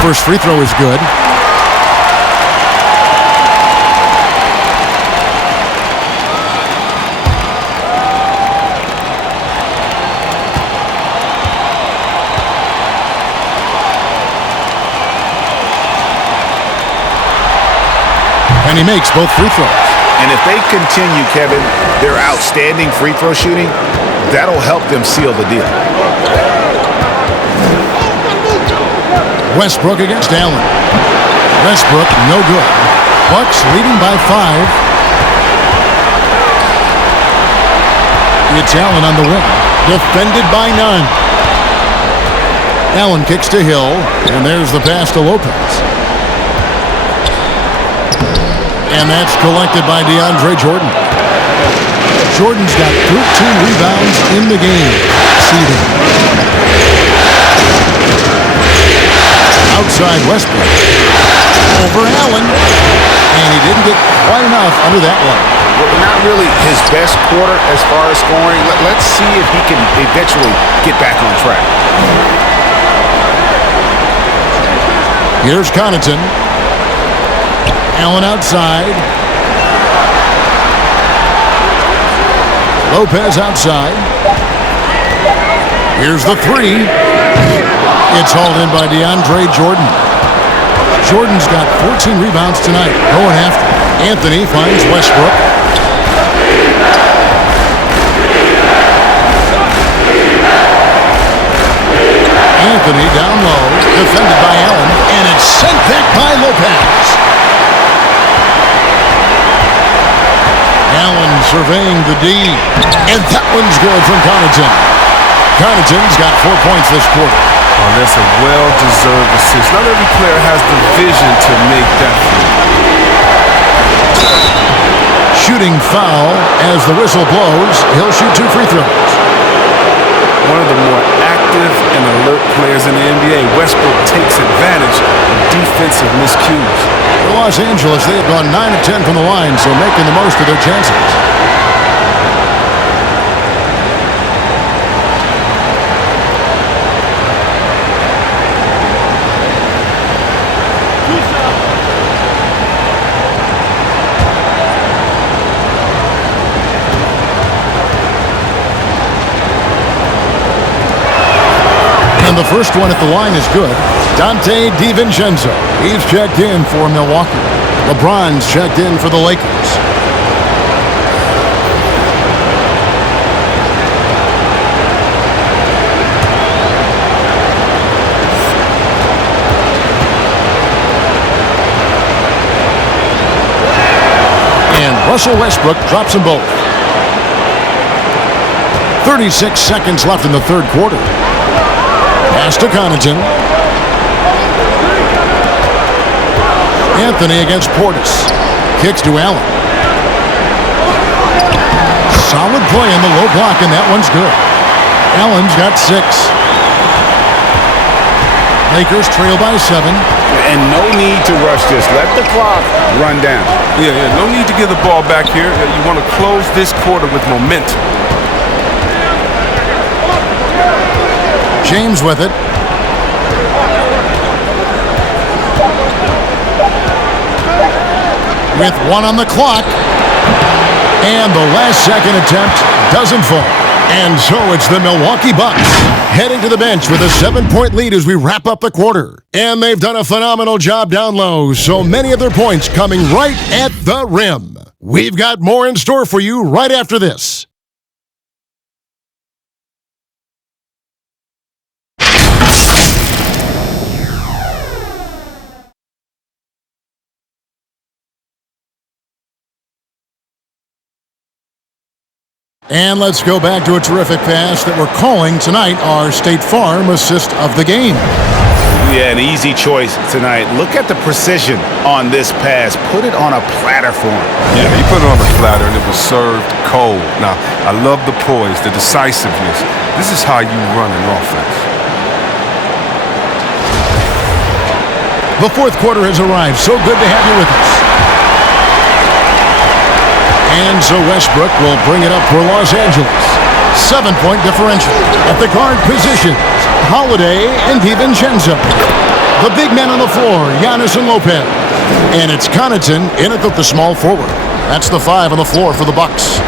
First free throw is good. And he makes both free throws. And if they continue, Kevin, their outstanding free throw shooting, that'll help them seal the deal. Westbrook against Allen. Westbrook, no good. Bucks leading by 5. It's Allen on the wing. Defended by none. Allen kicks to Hill, and there's the pass to Lopez. And that's collected by DeAndre Jordan. Jordan's got 13 rebounds in the game. Seeding. Outside Westbrook. Over Allen. And he didn't get quite enough under that one. Well, not really his best quarter as far as scoring. Let's see if he can eventually get back on track. Here's Connaughton. Allen outside. Lopez outside. Here's the 3. It's hauled in by DeAndre Jordan. Jordan's got 14 rebounds tonight. Going after. Anthony finds Westbrook. Anthony down low. Defended by Allen. And it's sent back by Lopez. Allen surveying the D. And that one's good from Connaughton. Connaughton's got 4 points this quarter. Oh, that's a well-deserved assist. Not every player has the vision to make that. Shooting foul as the whistle blows. He'll shoot 2 free throws. One of the more active and alert players in the NBA, Westbrook takes advantage of defensive miscues. For Los Angeles, they have gone 9 of 10 from the line, so making the most of their chances. The first one at the line is good. Dante DiVincenzo. He's checked in for Milwaukee. LeBron's checked in for the Lakers. And Russell Westbrook drops them both. 36 seconds left in the third quarter. Pass to Connaughton. Anthony against Portis. Kicks to Allen. Solid play in the low block, and that one's good. Allen's got 6. Lakers trail by 7. And no need to rush this. Let the clock run down. Yeah, no need to give the ball back here. You want to close this quarter with momentum. James with it. With 1 on the clock. And the last second attempt doesn't fall. And so it's the Milwaukee Bucks heading to the bench with a 7-point lead as we wrap up the quarter. And they've done a phenomenal job down low, so many of their points coming right at the rim. We've got more in store for you right after this. And let's go back to a terrific pass that we're calling tonight our State Farm assist of the game. Yeah, an easy choice tonight. Look at the precision on this pass. Put it on a platter for him. Yeah, he put it on a platter and it was served cold. Now, I love the poise, the decisiveness. This is how you run an offense. The fourth quarter has arrived. So good to have you with us. And so Westbrook will bring it up for Los Angeles. 7-point differential. At the guard positions, Holiday and DiVincenzo. The big men on the floor, Giannis and Lopez. And it's Connaughton in at the small forward. That's the 5 on the floor for the Bucks.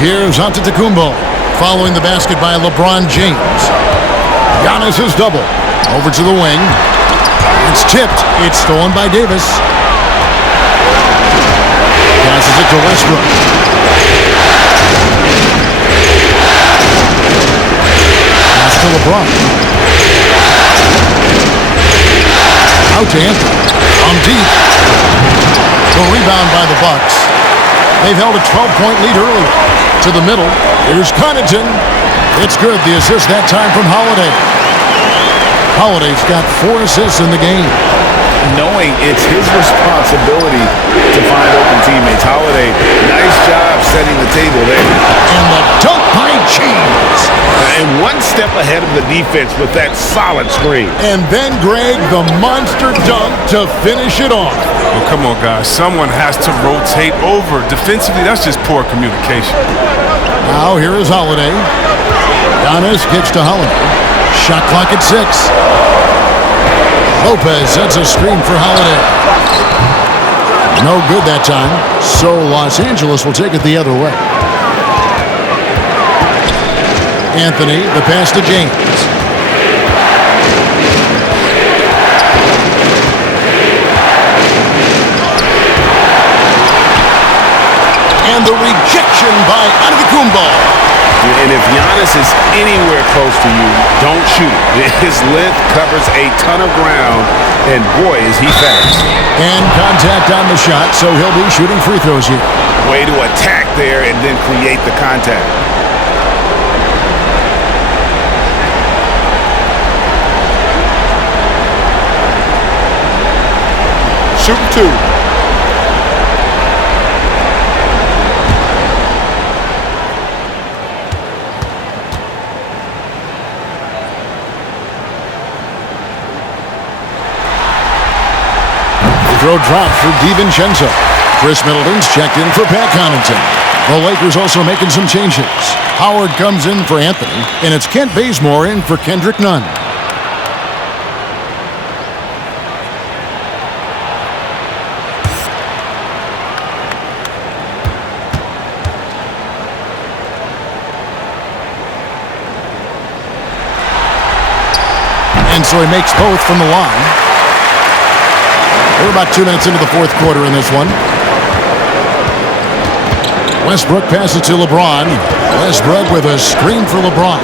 Here's Antetokounmpo, following the basket by LeBron James. Giannis is double. Over to the wing. It's tipped. It's stolen by Davis. Passes it to Westbrook. Pass to LeBron. Out to Anthony. On deep. The rebound by the Bucks. They've held a 12-point lead earlier. To the middle. Here's Connaughton. It's good. The assist that time from Holiday. Holiday's got 4 assists in the game. Knowing it's his responsibility to find open teammates. Holiday, nice job setting the table there. And the dunk by James. And one step ahead of the defense with that solid screen. And then, Greg, the monster dunk to finish it off. Well, come on, guys. Someone has to rotate over. Defensively, that's just poor communication. Now, here is Holiday. Giannis kicks to Holiday. Shot clock at 6. Lopez sets a screen for Holiday. No good that time, so Los Angeles will take it the other way. Anthony, the pass to James. And the rejection by Antetokounmpo. And if Giannis is anywhere close to you, don't shoot it. His length covers a ton of ground, and boy, is he fast. And contact on the shot, so he'll be shooting free throws here. Way to attack there and then create the contact. Shoot 2. Throw dropped for DiVincenzo. Chris Middleton's checked in for Pat Connaughton. The Lakers also making some changes. Howard comes in for Anthony, and it's Kent Bazemore in for Kendrick Nunn. so he makes both from the line. We're about 2 minutes into the fourth quarter in this one. Westbrook passes to LeBron. Westbrook with a screen for LeBron.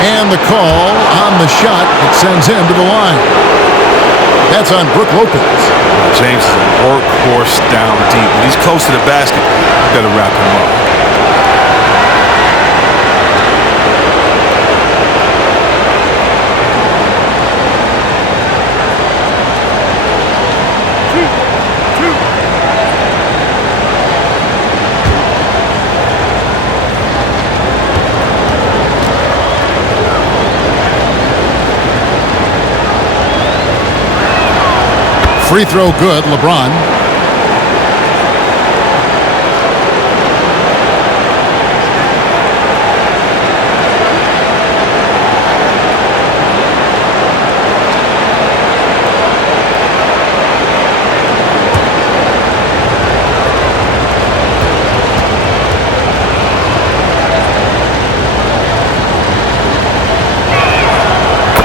And the call on the shot that sends him to the line. That's on Brook Lopez. James is a workhorse down deep. When he's close to the basket, you got to wrap him up. Free throw good, LeBron.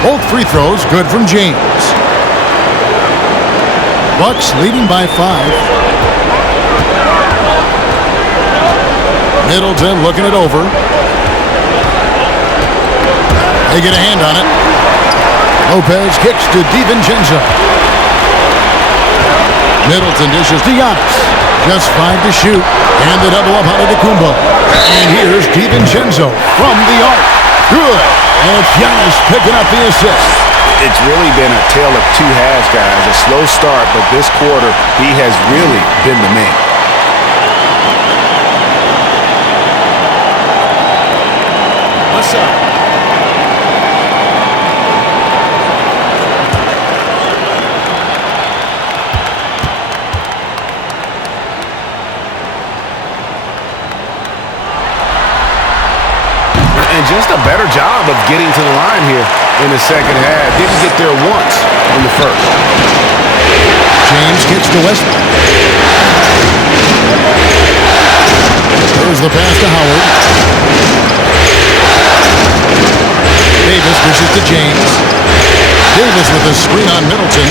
Both free throws good from James. Bucks leading by 5. Middleton looking it over. They get a hand on it. Lopez kicks to DiVincenzo. Middleton dishes to Giannis. Just 5 to shoot. And the double up on Antetokounmpo. And here's DiVincenzo from the arc. Good. And it's Giannis picking up the assist. It's really been a tale of two halves, guys. A slow start, but this quarter, he has really been the man. What's up? And just a better job of getting to the line here in the second half. Didn't get there once in the first. James gets to Westbrook. There's the pass to Howard. Davis dishes to James. Davis with a screen on Middleton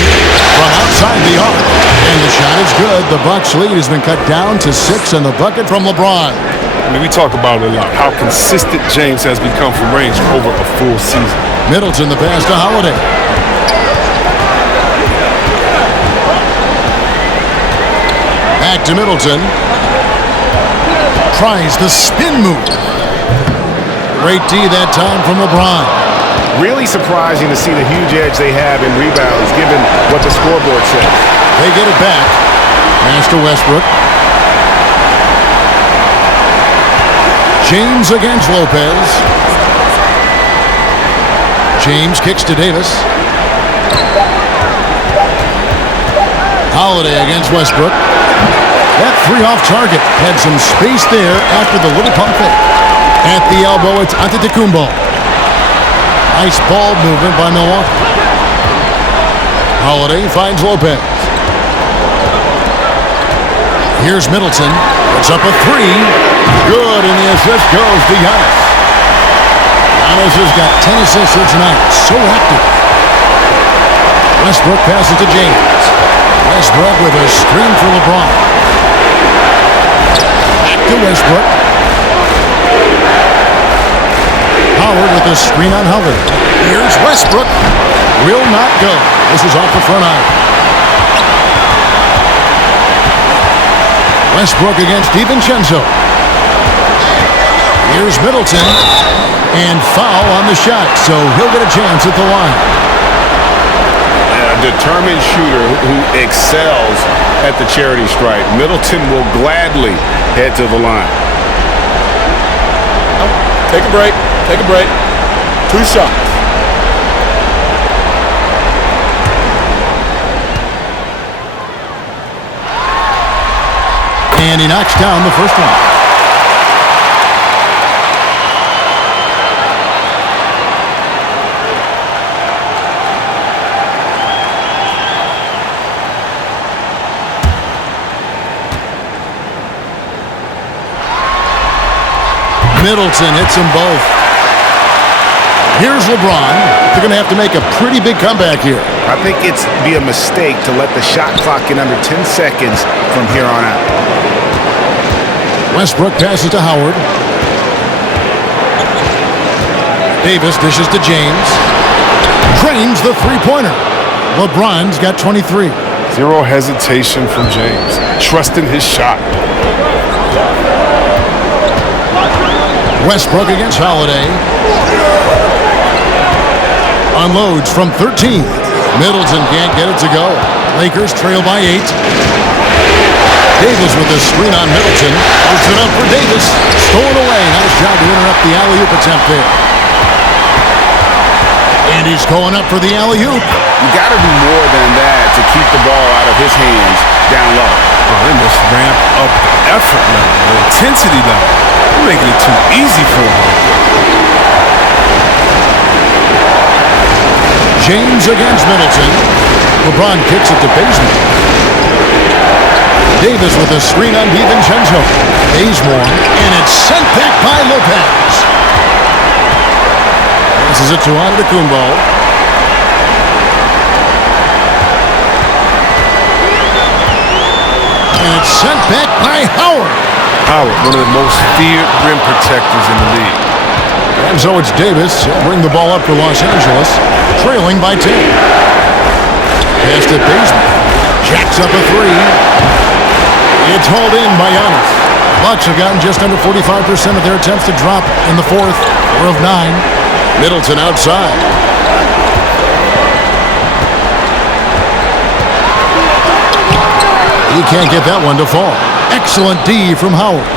from outside the arc. And the shot is good. The Bucks lead has been cut down to 6 and the bucket from LeBron. I mean, we talk about it a lot, how consistent James has become from range over a full season. Middleton, the pass to Holiday. Back to Middleton. Tries the spin move. Great D that time from LeBron. Really surprising to see the huge edge they have in rebounds, given what the scoreboard says. They get it back. Pass to Westbrook. James against Lopez. James kicks to Davis. Holiday against Westbrook. That 3 off target. Had some space there after the little pump fake. At the elbow, it's Antetokounmpo. Nice ball movement by Milwaukee. Holiday finds Lopez. Here's Middleton. It's up a 3. Good, and the assist goes to Giannis. Giannis has got 10 assists here tonight. So active. Westbrook passes to James. Westbrook with a screen for LeBron. Back to Westbrook. Howard with a screen on Howard. Here's Westbrook. Will not go. This is off the front iron. Westbrook against DiVincenzo. Here's Middleton. And foul on the shot, so he'll get a chance at the line. A determined shooter who excels at the charity stripe. Middleton will gladly head to the line. Take a break. Take a break. 2 shots. And he knocks down the first one. Middleton hits them both. Here's LeBron. They're going to have to make a pretty big comeback here. I think it's be a mistake to let the shot clock get under 10 seconds from here on out. Westbrook passes to Howard. Davis dishes to James. Drains the three-pointer. LeBron's got 23. Zero hesitation from James. Trusting his shot. Westbrook against Holiday. Unloads from 13. Middleton can't get it to go. Lakers trail by 8. Davis with a screen on Middleton. Puts it up for Davis. Stolen away. Nice job to interrupt the alley-oop attempt there. And he's going up for the alley-oop. You got to do more than that to keep the ball out of his hands down low. Oh, they must ramp up the effort level, the intensity level. They're making it too easy for him. James against Middleton. LeBron kicks it to Bazemore. Davis with a screen on DiVincenzo. Bazemore, and it's sent back by Lopez. This is it to Antetokounmpo. And it's sent back by Howard. Howard, one of the most feared rim protectors in the league. And so it's Davis. He'll bring the ball up for Los Angeles, trailing by 10. Pass to Bazemore. Jacks up a three. It's hauled in by Giannis. Bucks have gotten just under 45% of their attempts to drop in the fourth, 4 of 9. Middleton outside. He can't get that one to fall. Excellent D from Howard.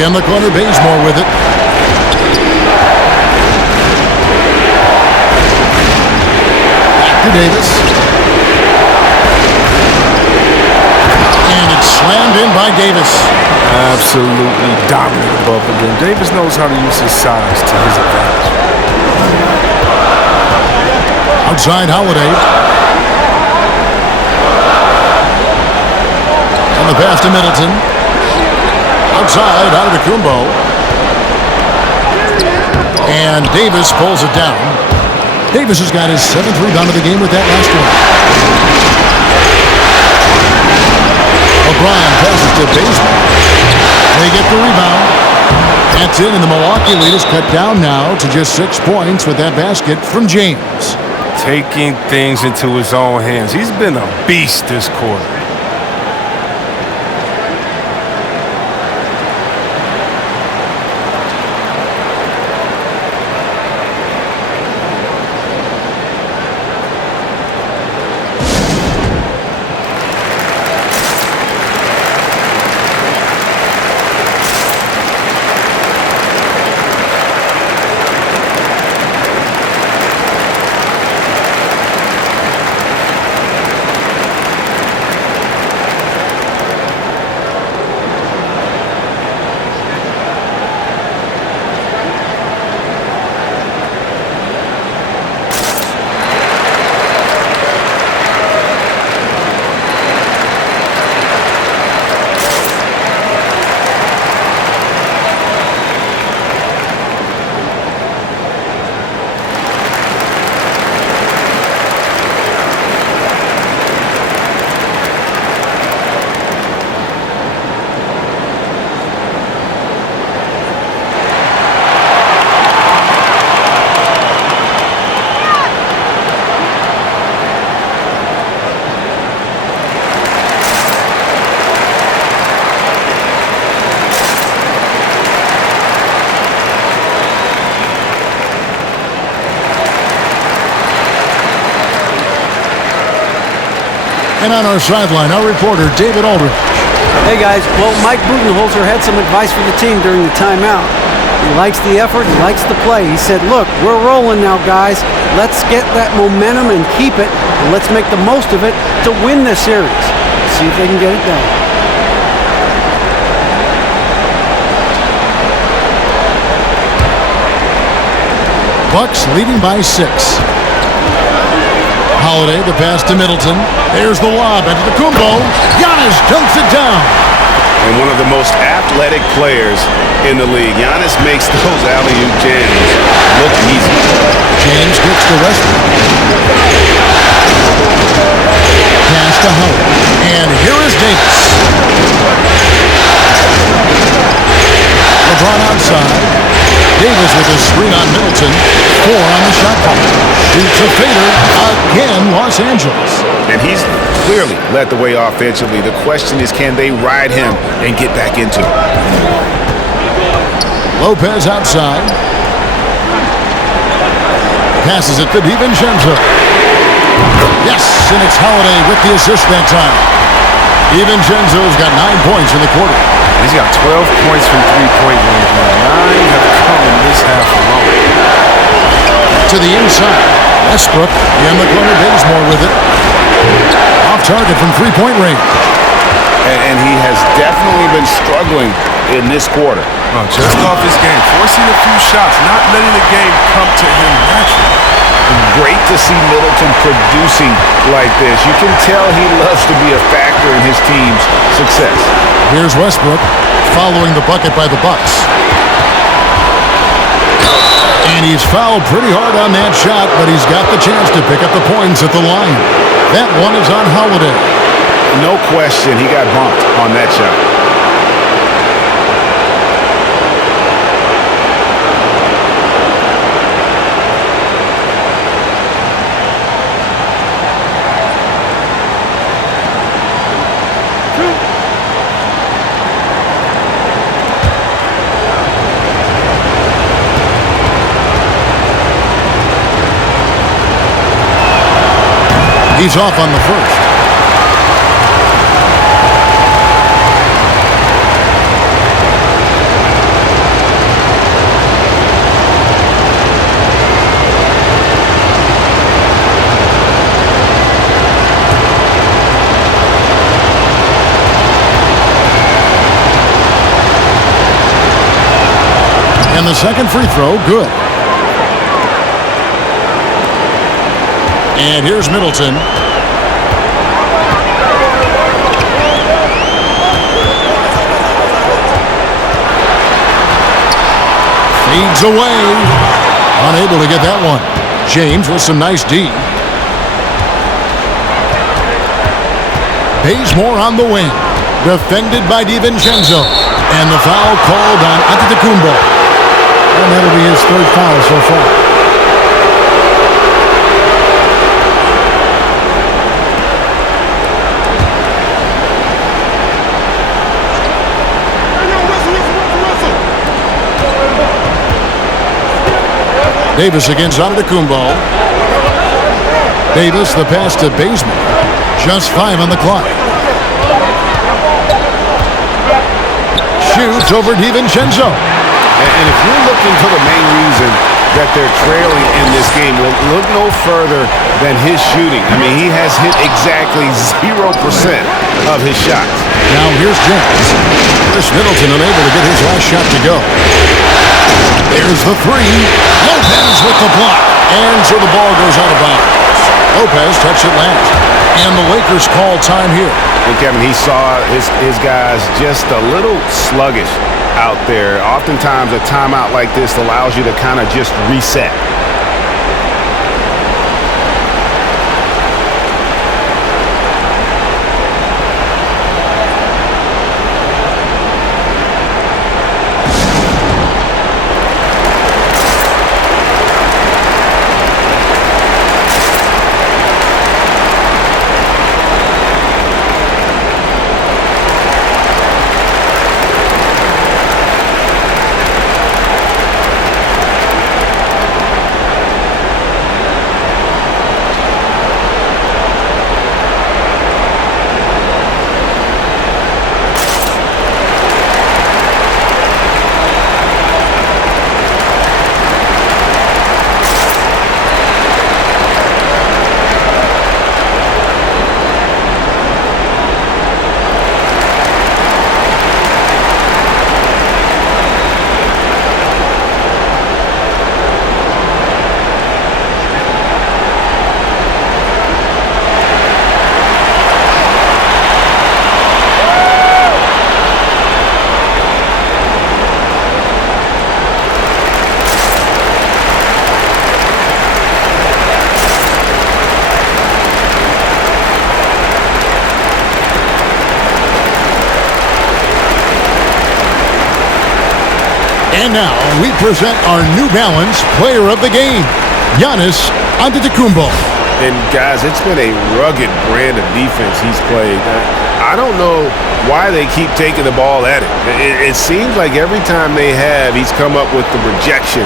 In the corner, Bazemore with it. Back to Davis. And it's slammed in by Davis. Absolutely dominant above the rim. Davis knows how to use his size to his advantage. Outside Holiday. And the pass to Middleton. Outside Antetokounmpo. And Davis pulls it down. Davis has got his 7th rebound of the game with that last one. LeBron passes to Bazemore. They get the rebound. That's in, and the Milwaukee lead is cut down now to just 6 points with that basket from James. Taking things into his own hands. He's been a beast this quarter. And on our sideline, our reporter, David Aldridge. Hey, guys. Well, Mike Budenholzer had some advice for the team during the timeout. He likes the effort. He likes the play. He said, look, we're rolling now, guys. Let's get that momentum and keep it. And let's make the most of it to win this series. See if they can get it done. Bucks leading by 6. Holiday, the pass to Middleton. There's the lob into the Antetokounmpo. Giannis dunks it down. and one of the most athletic players in the league. Giannis makes those alley-oop jams look easy. James gets to Westbrook. Pass to Howard. And here is Davis. LeBron outside. Davis with his screen on Middleton. 4 on the shot clock. Shoots a fader. Again, Los Angeles. And he's clearly led the way offensively. The question is, can they ride him and get back into it? Lopez outside. Passes it to DiVincenzo. Yes, and it's Holiday with the assist that time. DiVincenzo's got 9 points in the quarter. He's got 12 points from three-point range. 9 have come in this half alone. To the inside. Westbrook in the corner. Bazemore with it. Off target from three-point range. And he has definitely been struggling in this quarter. Oh, just off his game. Forcing a few shots. Not letting the game come to him naturally. Great to see Middleton producing like this. You can tell he loves to be a factor in his team's success. Here's Westbrook following the bucket by the Bucks. And he's fouled pretty hard on that shot, but he's got the chance to pick up the points at the line. That one is on Holiday. No question, he got bumped on that shot. He's off on the first. And the second free throw, good. And here's Middleton. Fades away. Unable to get that one. James with some nice D. Bazemore on the wing. Defended by DiVincenzo. And the foul called on Antetokounmpo. And that'll be his third foul so far. Davis against Antetokounmpo. Davis, the pass to Bazemore. Just 5 on the clock. Shoots over DiVincenzo. And if you're looking for the main reason that they're trailing in this game, well, look no further than his shooting. I mean, he has hit exactly 0% of his shots. Now here's James. Chris Middleton unable to get his last shot to go. There's the three. Lopez with the block. And so the ball goes out of bounds. Lopez touched it last. And the Lakers call time here. And Kevin, he saw his guys just a little sluggish out there. Oftentimes a timeout like this allows you to kind of just reset. And now we present our New Balance Player of the Game, Giannis Antetokounmpo. And guys, it's been a rugged brand of defense he's played. I don't know why they keep taking the ball at him. It seems like every time they have, he's come up with the rejection.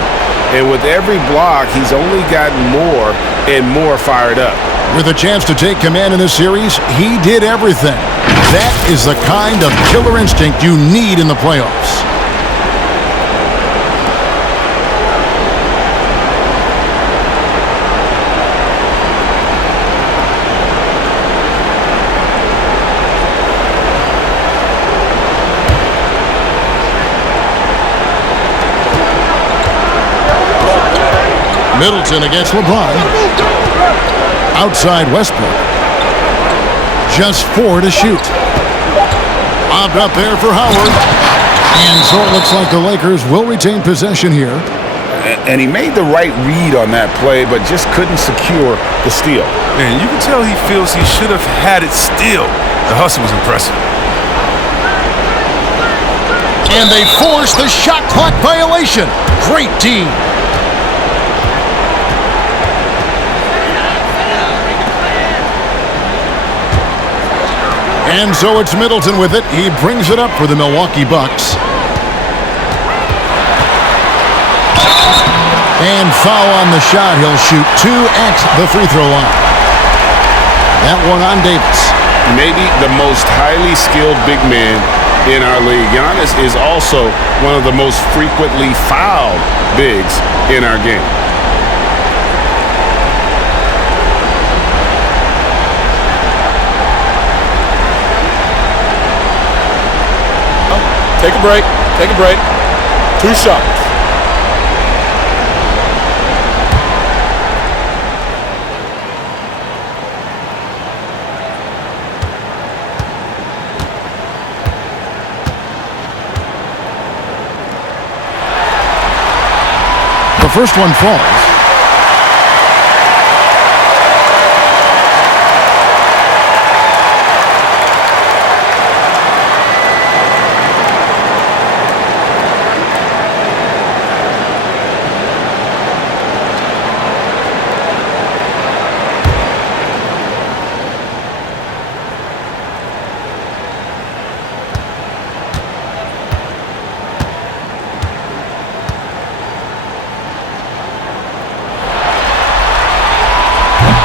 And with every block, he's only gotten more and more fired up. With a chance to take command in this series, he did everything. That is the kind of killer instinct you need in the playoffs. Middleton against LeBron. Outside Westbrook. Just 4 to shoot. Lobbed up there for Howard. And so it looks like the Lakers will retain possession here. And he made the right read on that play, but just couldn't secure the steal. Man, you can tell he feels he should have had it still. The hustle was impressive. And they force the shot clock violation. Great D. And so it's Middleton with it. He brings it up for the Milwaukee Bucks. And foul on the shot. He'll shoot 2 at the free throw line. That one on Davis. Maybe the most highly skilled big man in our league. Giannis is also one of the most frequently fouled bigs in our game. Take a break. Take a break. 2 shots. The first one falls.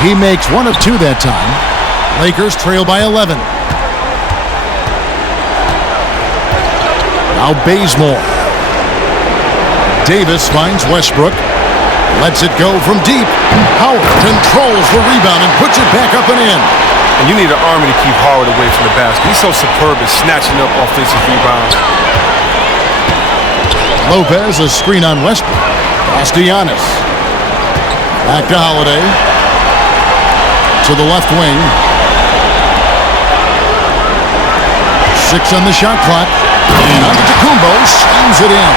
He makes 1 of 2 that time. Lakers trail by 11. Now Bazemore. Davis finds Westbrook. Lets it go from deep. Howard controls the rebound and puts it back up and in. And you need an army to keep Howard away from the basket. He's so superb at snatching up offensive rebounds. Lopez, a screen on Westbrook. Pass to Giannis. Back to Holiday. To the left wing. 6 on the shot clock. And Antetokounmpo slams it in.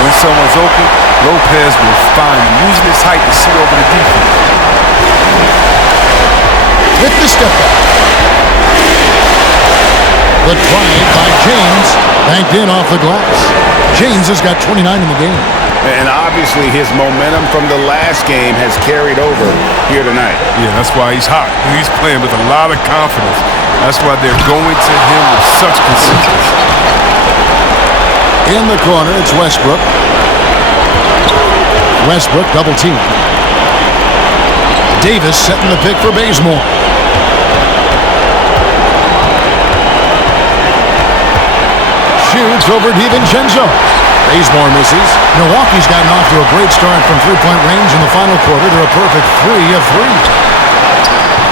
When someone's open, Lopez will find him, using his height to see over the defense. With the step back. The drive by James. Banked in off the glass. James has got 29 in the game. And obviously his momentum from the last game has carried over here tonight. Yeah, that's why he's hot. He's playing with a lot of confidence. That's why they're going to him with such consistency. In the corner, it's Westbrook. Westbrook double team. Davis setting the pick for Bazemore. Shoots over DiVincenzo. Bazemore misses. Milwaukee's gotten off to a great start from three-point range in the final quarter. They're a perfect 3 of 3.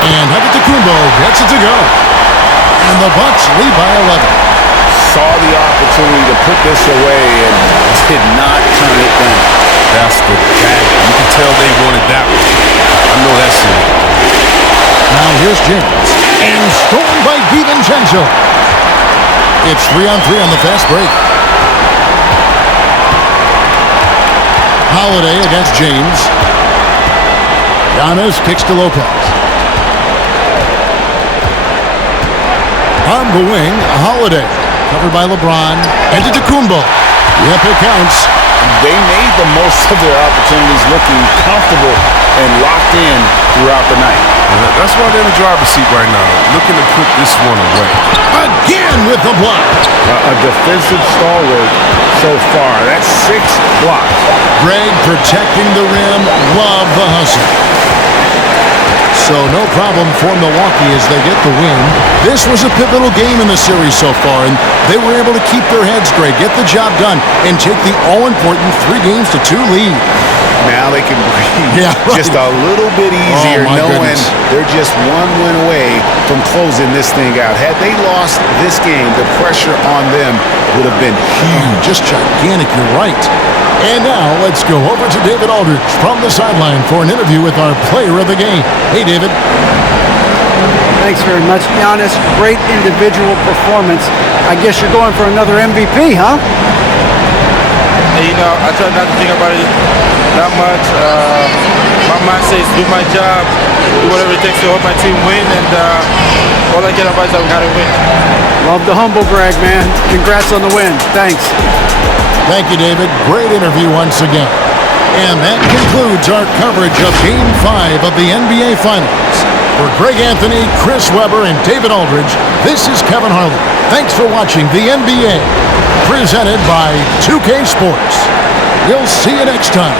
And Antetokounmpo gets it to go. And the Bucks lead by 11. Saw the opportunity to put this away and did not turn it down. That's the dagger. You can tell they wanted that one. I know that's it. Now here's James. And stolen by DiVincenzo. It's 3-on-3 on the fast break. Holiday against James. Giannis kicks to Lopez. On the wing, Holiday. Covered by LeBron. Antetokounmpo. Yep, it counts. They made the most of their opportunities, looking comfortable and locked in throughout the night. That's why they're in the driver's seat right now, looking to put this one away. Again with the block. A defensive stalwart so far. That's 6 blocks. Greg protecting the rim. Love the hustle. So no problem for Milwaukee as they get the win. This was a pivotal game in the series so far, and they were able to keep their heads straight, get the job done, and take the all-important 3-2 lead. Now they can breathe just right. a little bit easier, knowing goodness. they're just one win away from closing this thing out. Had they lost this game, the pressure on them would have been huge. Just gigantic, you're right. And now let's go over to David Aldridge from the sideline for an interview with our player of the game. Hey, David. Thanks very much, Giannis. Great individual performance. I guess you're going for another MVP, huh? You know, I try not to think about it that much. My mindset is do my job, do whatever it takes to help my team win, and all I care about is that we got to win. Love the humble brag, man. Congrats on the win. Thanks. Thank you, David. Great interview once again. And that concludes our coverage of Game 5 of the NBA Finals. For Greg Anthony, Chris Webber, and David Aldridge, this is Kevin Harlan. Thanks for watching the NBA, presented by 2K Sports. We'll see you next time.